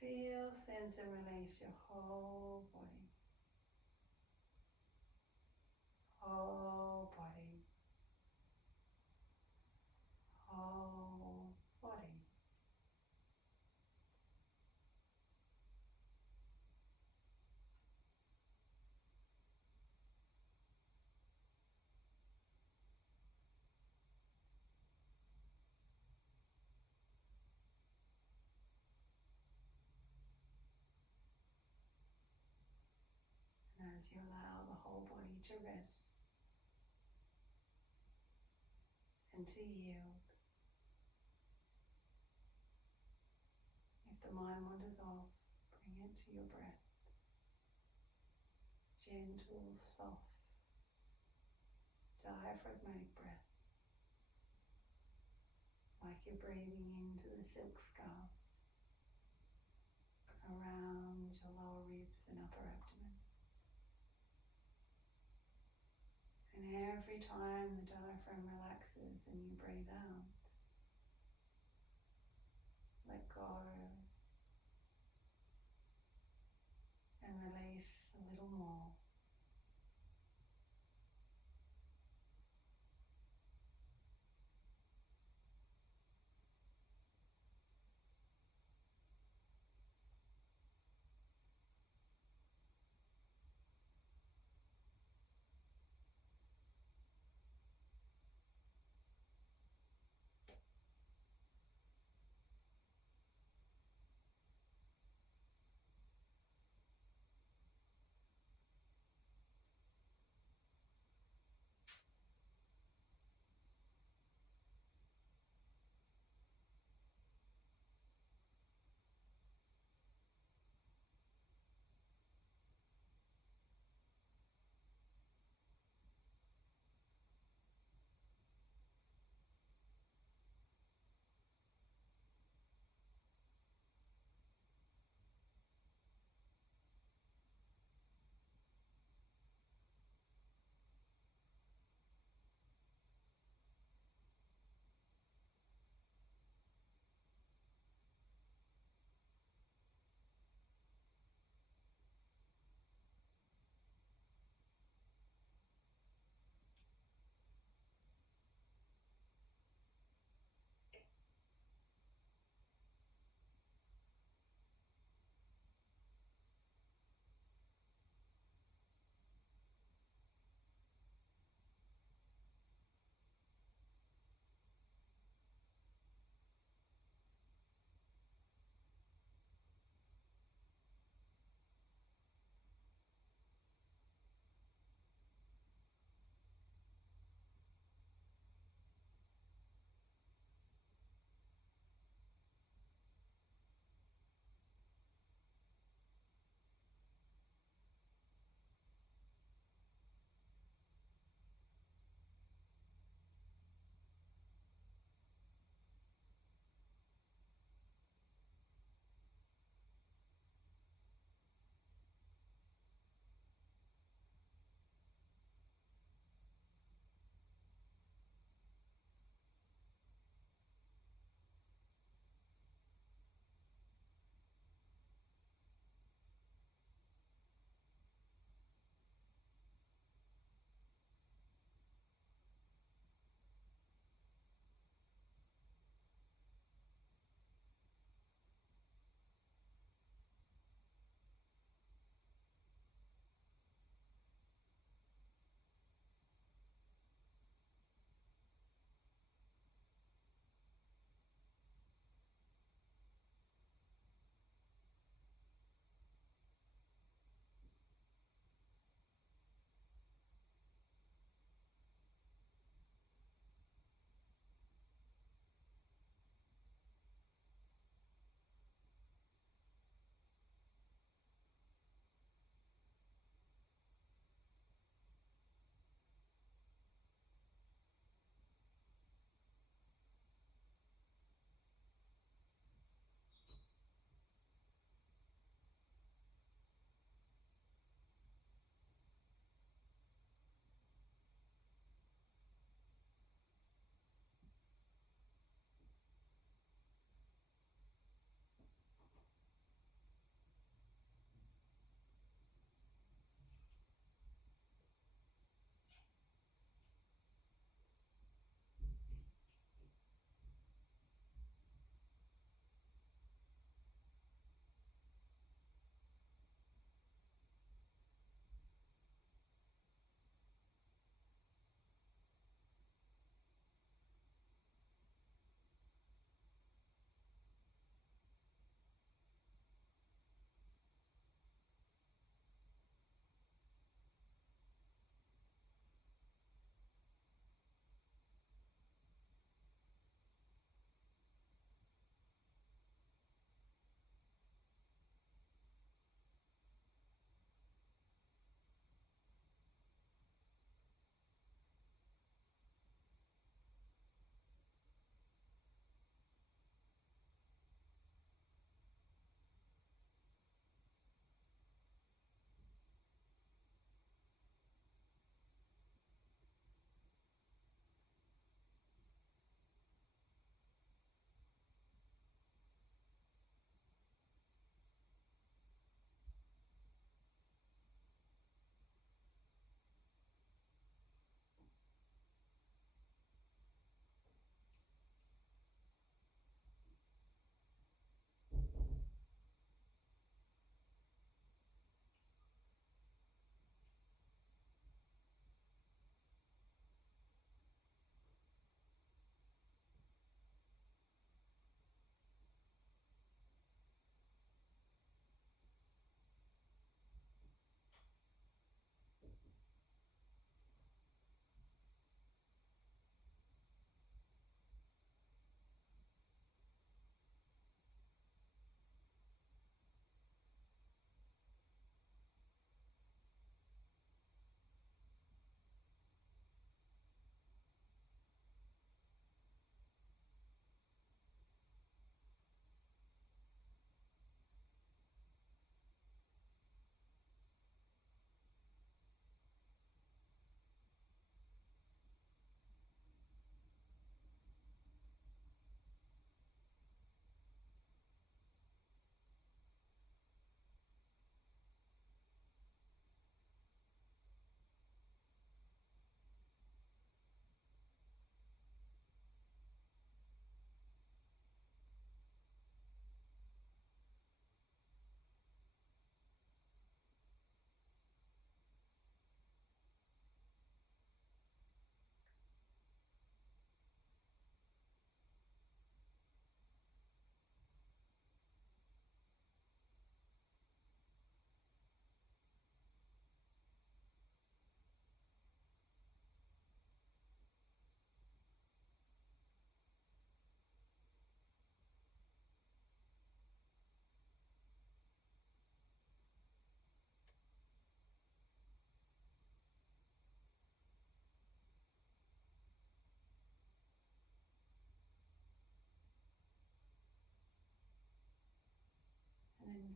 Feel, sense and release your whole body. Whole body. Whole body. As you allow the whole body to rest and to yield. If the mind wanders off, bring it to your breath. Gentle, soft, diaphragmatic breath, like you're breathing into the silk scarf around your lower ribs and upper abdomen. And every time the diaphragm relaxes and you breathe out, let go and release a little more.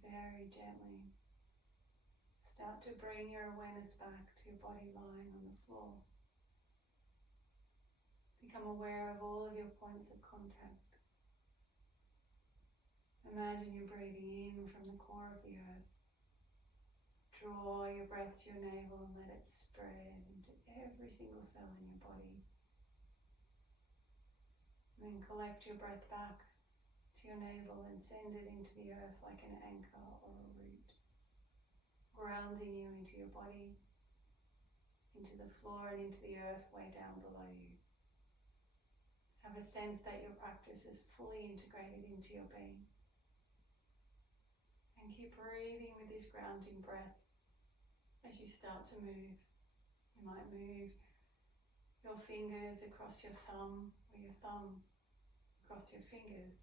very gently, start to bring your awareness back to your body lying on the floor. Become aware of all of your points of contact. Imagine you're breathing in from the core of the earth. Draw your breath to your navel and let it spread into every single cell in your body. And then collect your breath back to your navel and send it into the earth like an anchor or a root, grounding you into your body, into the floor and into the earth way down below you. Have a sense that your practice is fully integrated into your being. And keep breathing with this grounding breath as you start to move. You might move your fingers across your thumb or your thumb across your fingers,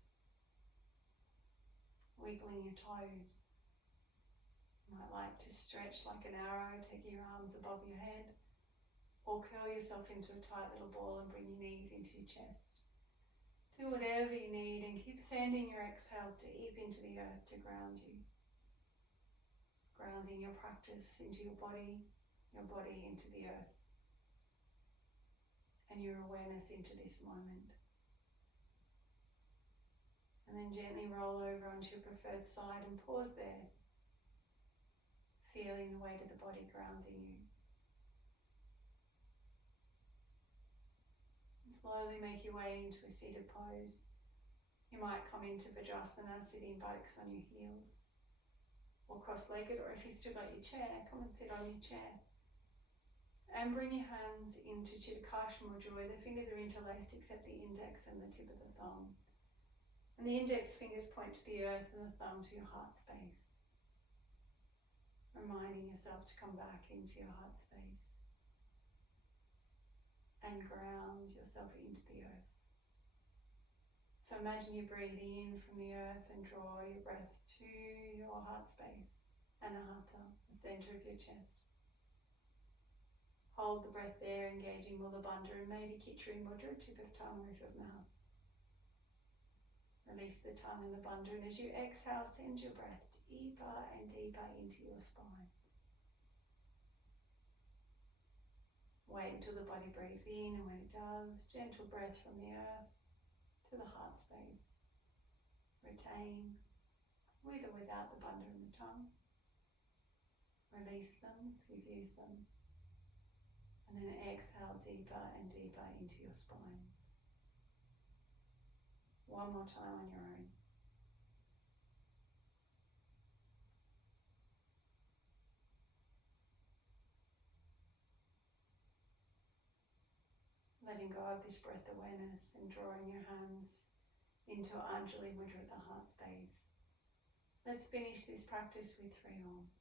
wiggling your toes. You might like to stretch like an arrow, taking your arms above your head, or curl yourself into a tight little ball and bring your knees into your chest. Do whatever you need and keep sending your exhale deep into the earth to ground you. Grounding your practice into your body into the earth, and your awareness into this moment. And then gently roll over onto your preferred side and pause there, feeling the weight of the body grounding you. Slowly make your way into a seated pose. You might come into Vajrasana, sitting buttocks on your heels, or cross-legged, or if you still got your chair, come and sit on your chair. And bring your hands into Chitta Kasha Mudra. The fingers are interlaced except the index and the tip of the thumb. And the index fingers point to the earth and the thumb to your heart space. Reminding yourself to come back into your heart space. And ground yourself into the earth. So imagine you're breathing in from the earth and draw your breath to your heart space, Anahata, the center of your chest. Hold the breath there, engaging Mula Bandha and maybe Khichari Mudra, tip of tongue, roof of mouth. Release the tongue and the bandha, and as you exhale, send your breath deeper and deeper into your spine. Wait until the body breathes in, and when it does, gentle breath from the earth to the heart space. Retain, with or without the bandha and the tongue. Release them if you've used them. And then exhale deeper and deeper into your spine. One more time on your own. Letting go of this breath awareness and drawing your hands into Anjali Mudra, the heart space. Let's finish this practice with 3 arms.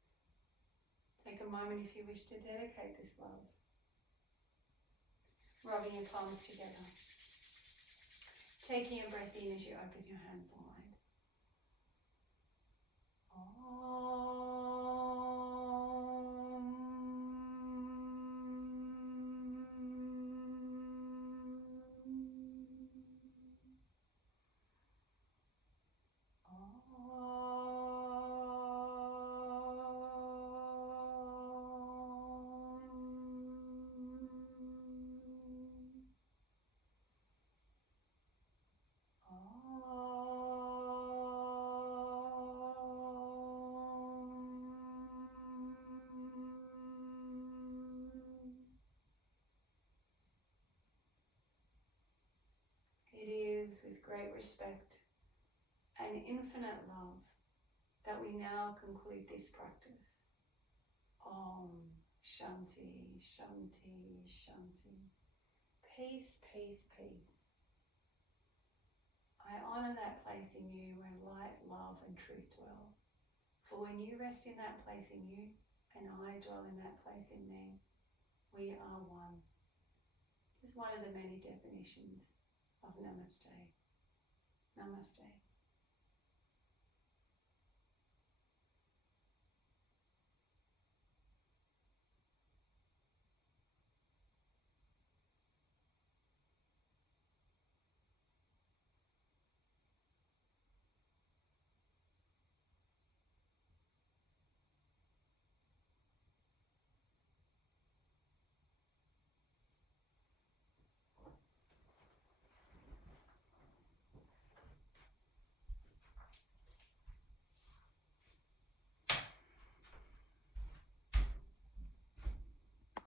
Take a moment if you wish to dedicate this love. Rubbing your palms together. Taking a breath in as you open your hands wide. With great respect and infinite love that we now conclude this practice. Om Shanti, Shanti, Shanti. Peace, peace, peace. I honor that place in you where light, love and truth dwell. For when you rest in that place in you and I dwell in that place in me, we are one. It's one of the many definitions of Namaste. Namaste.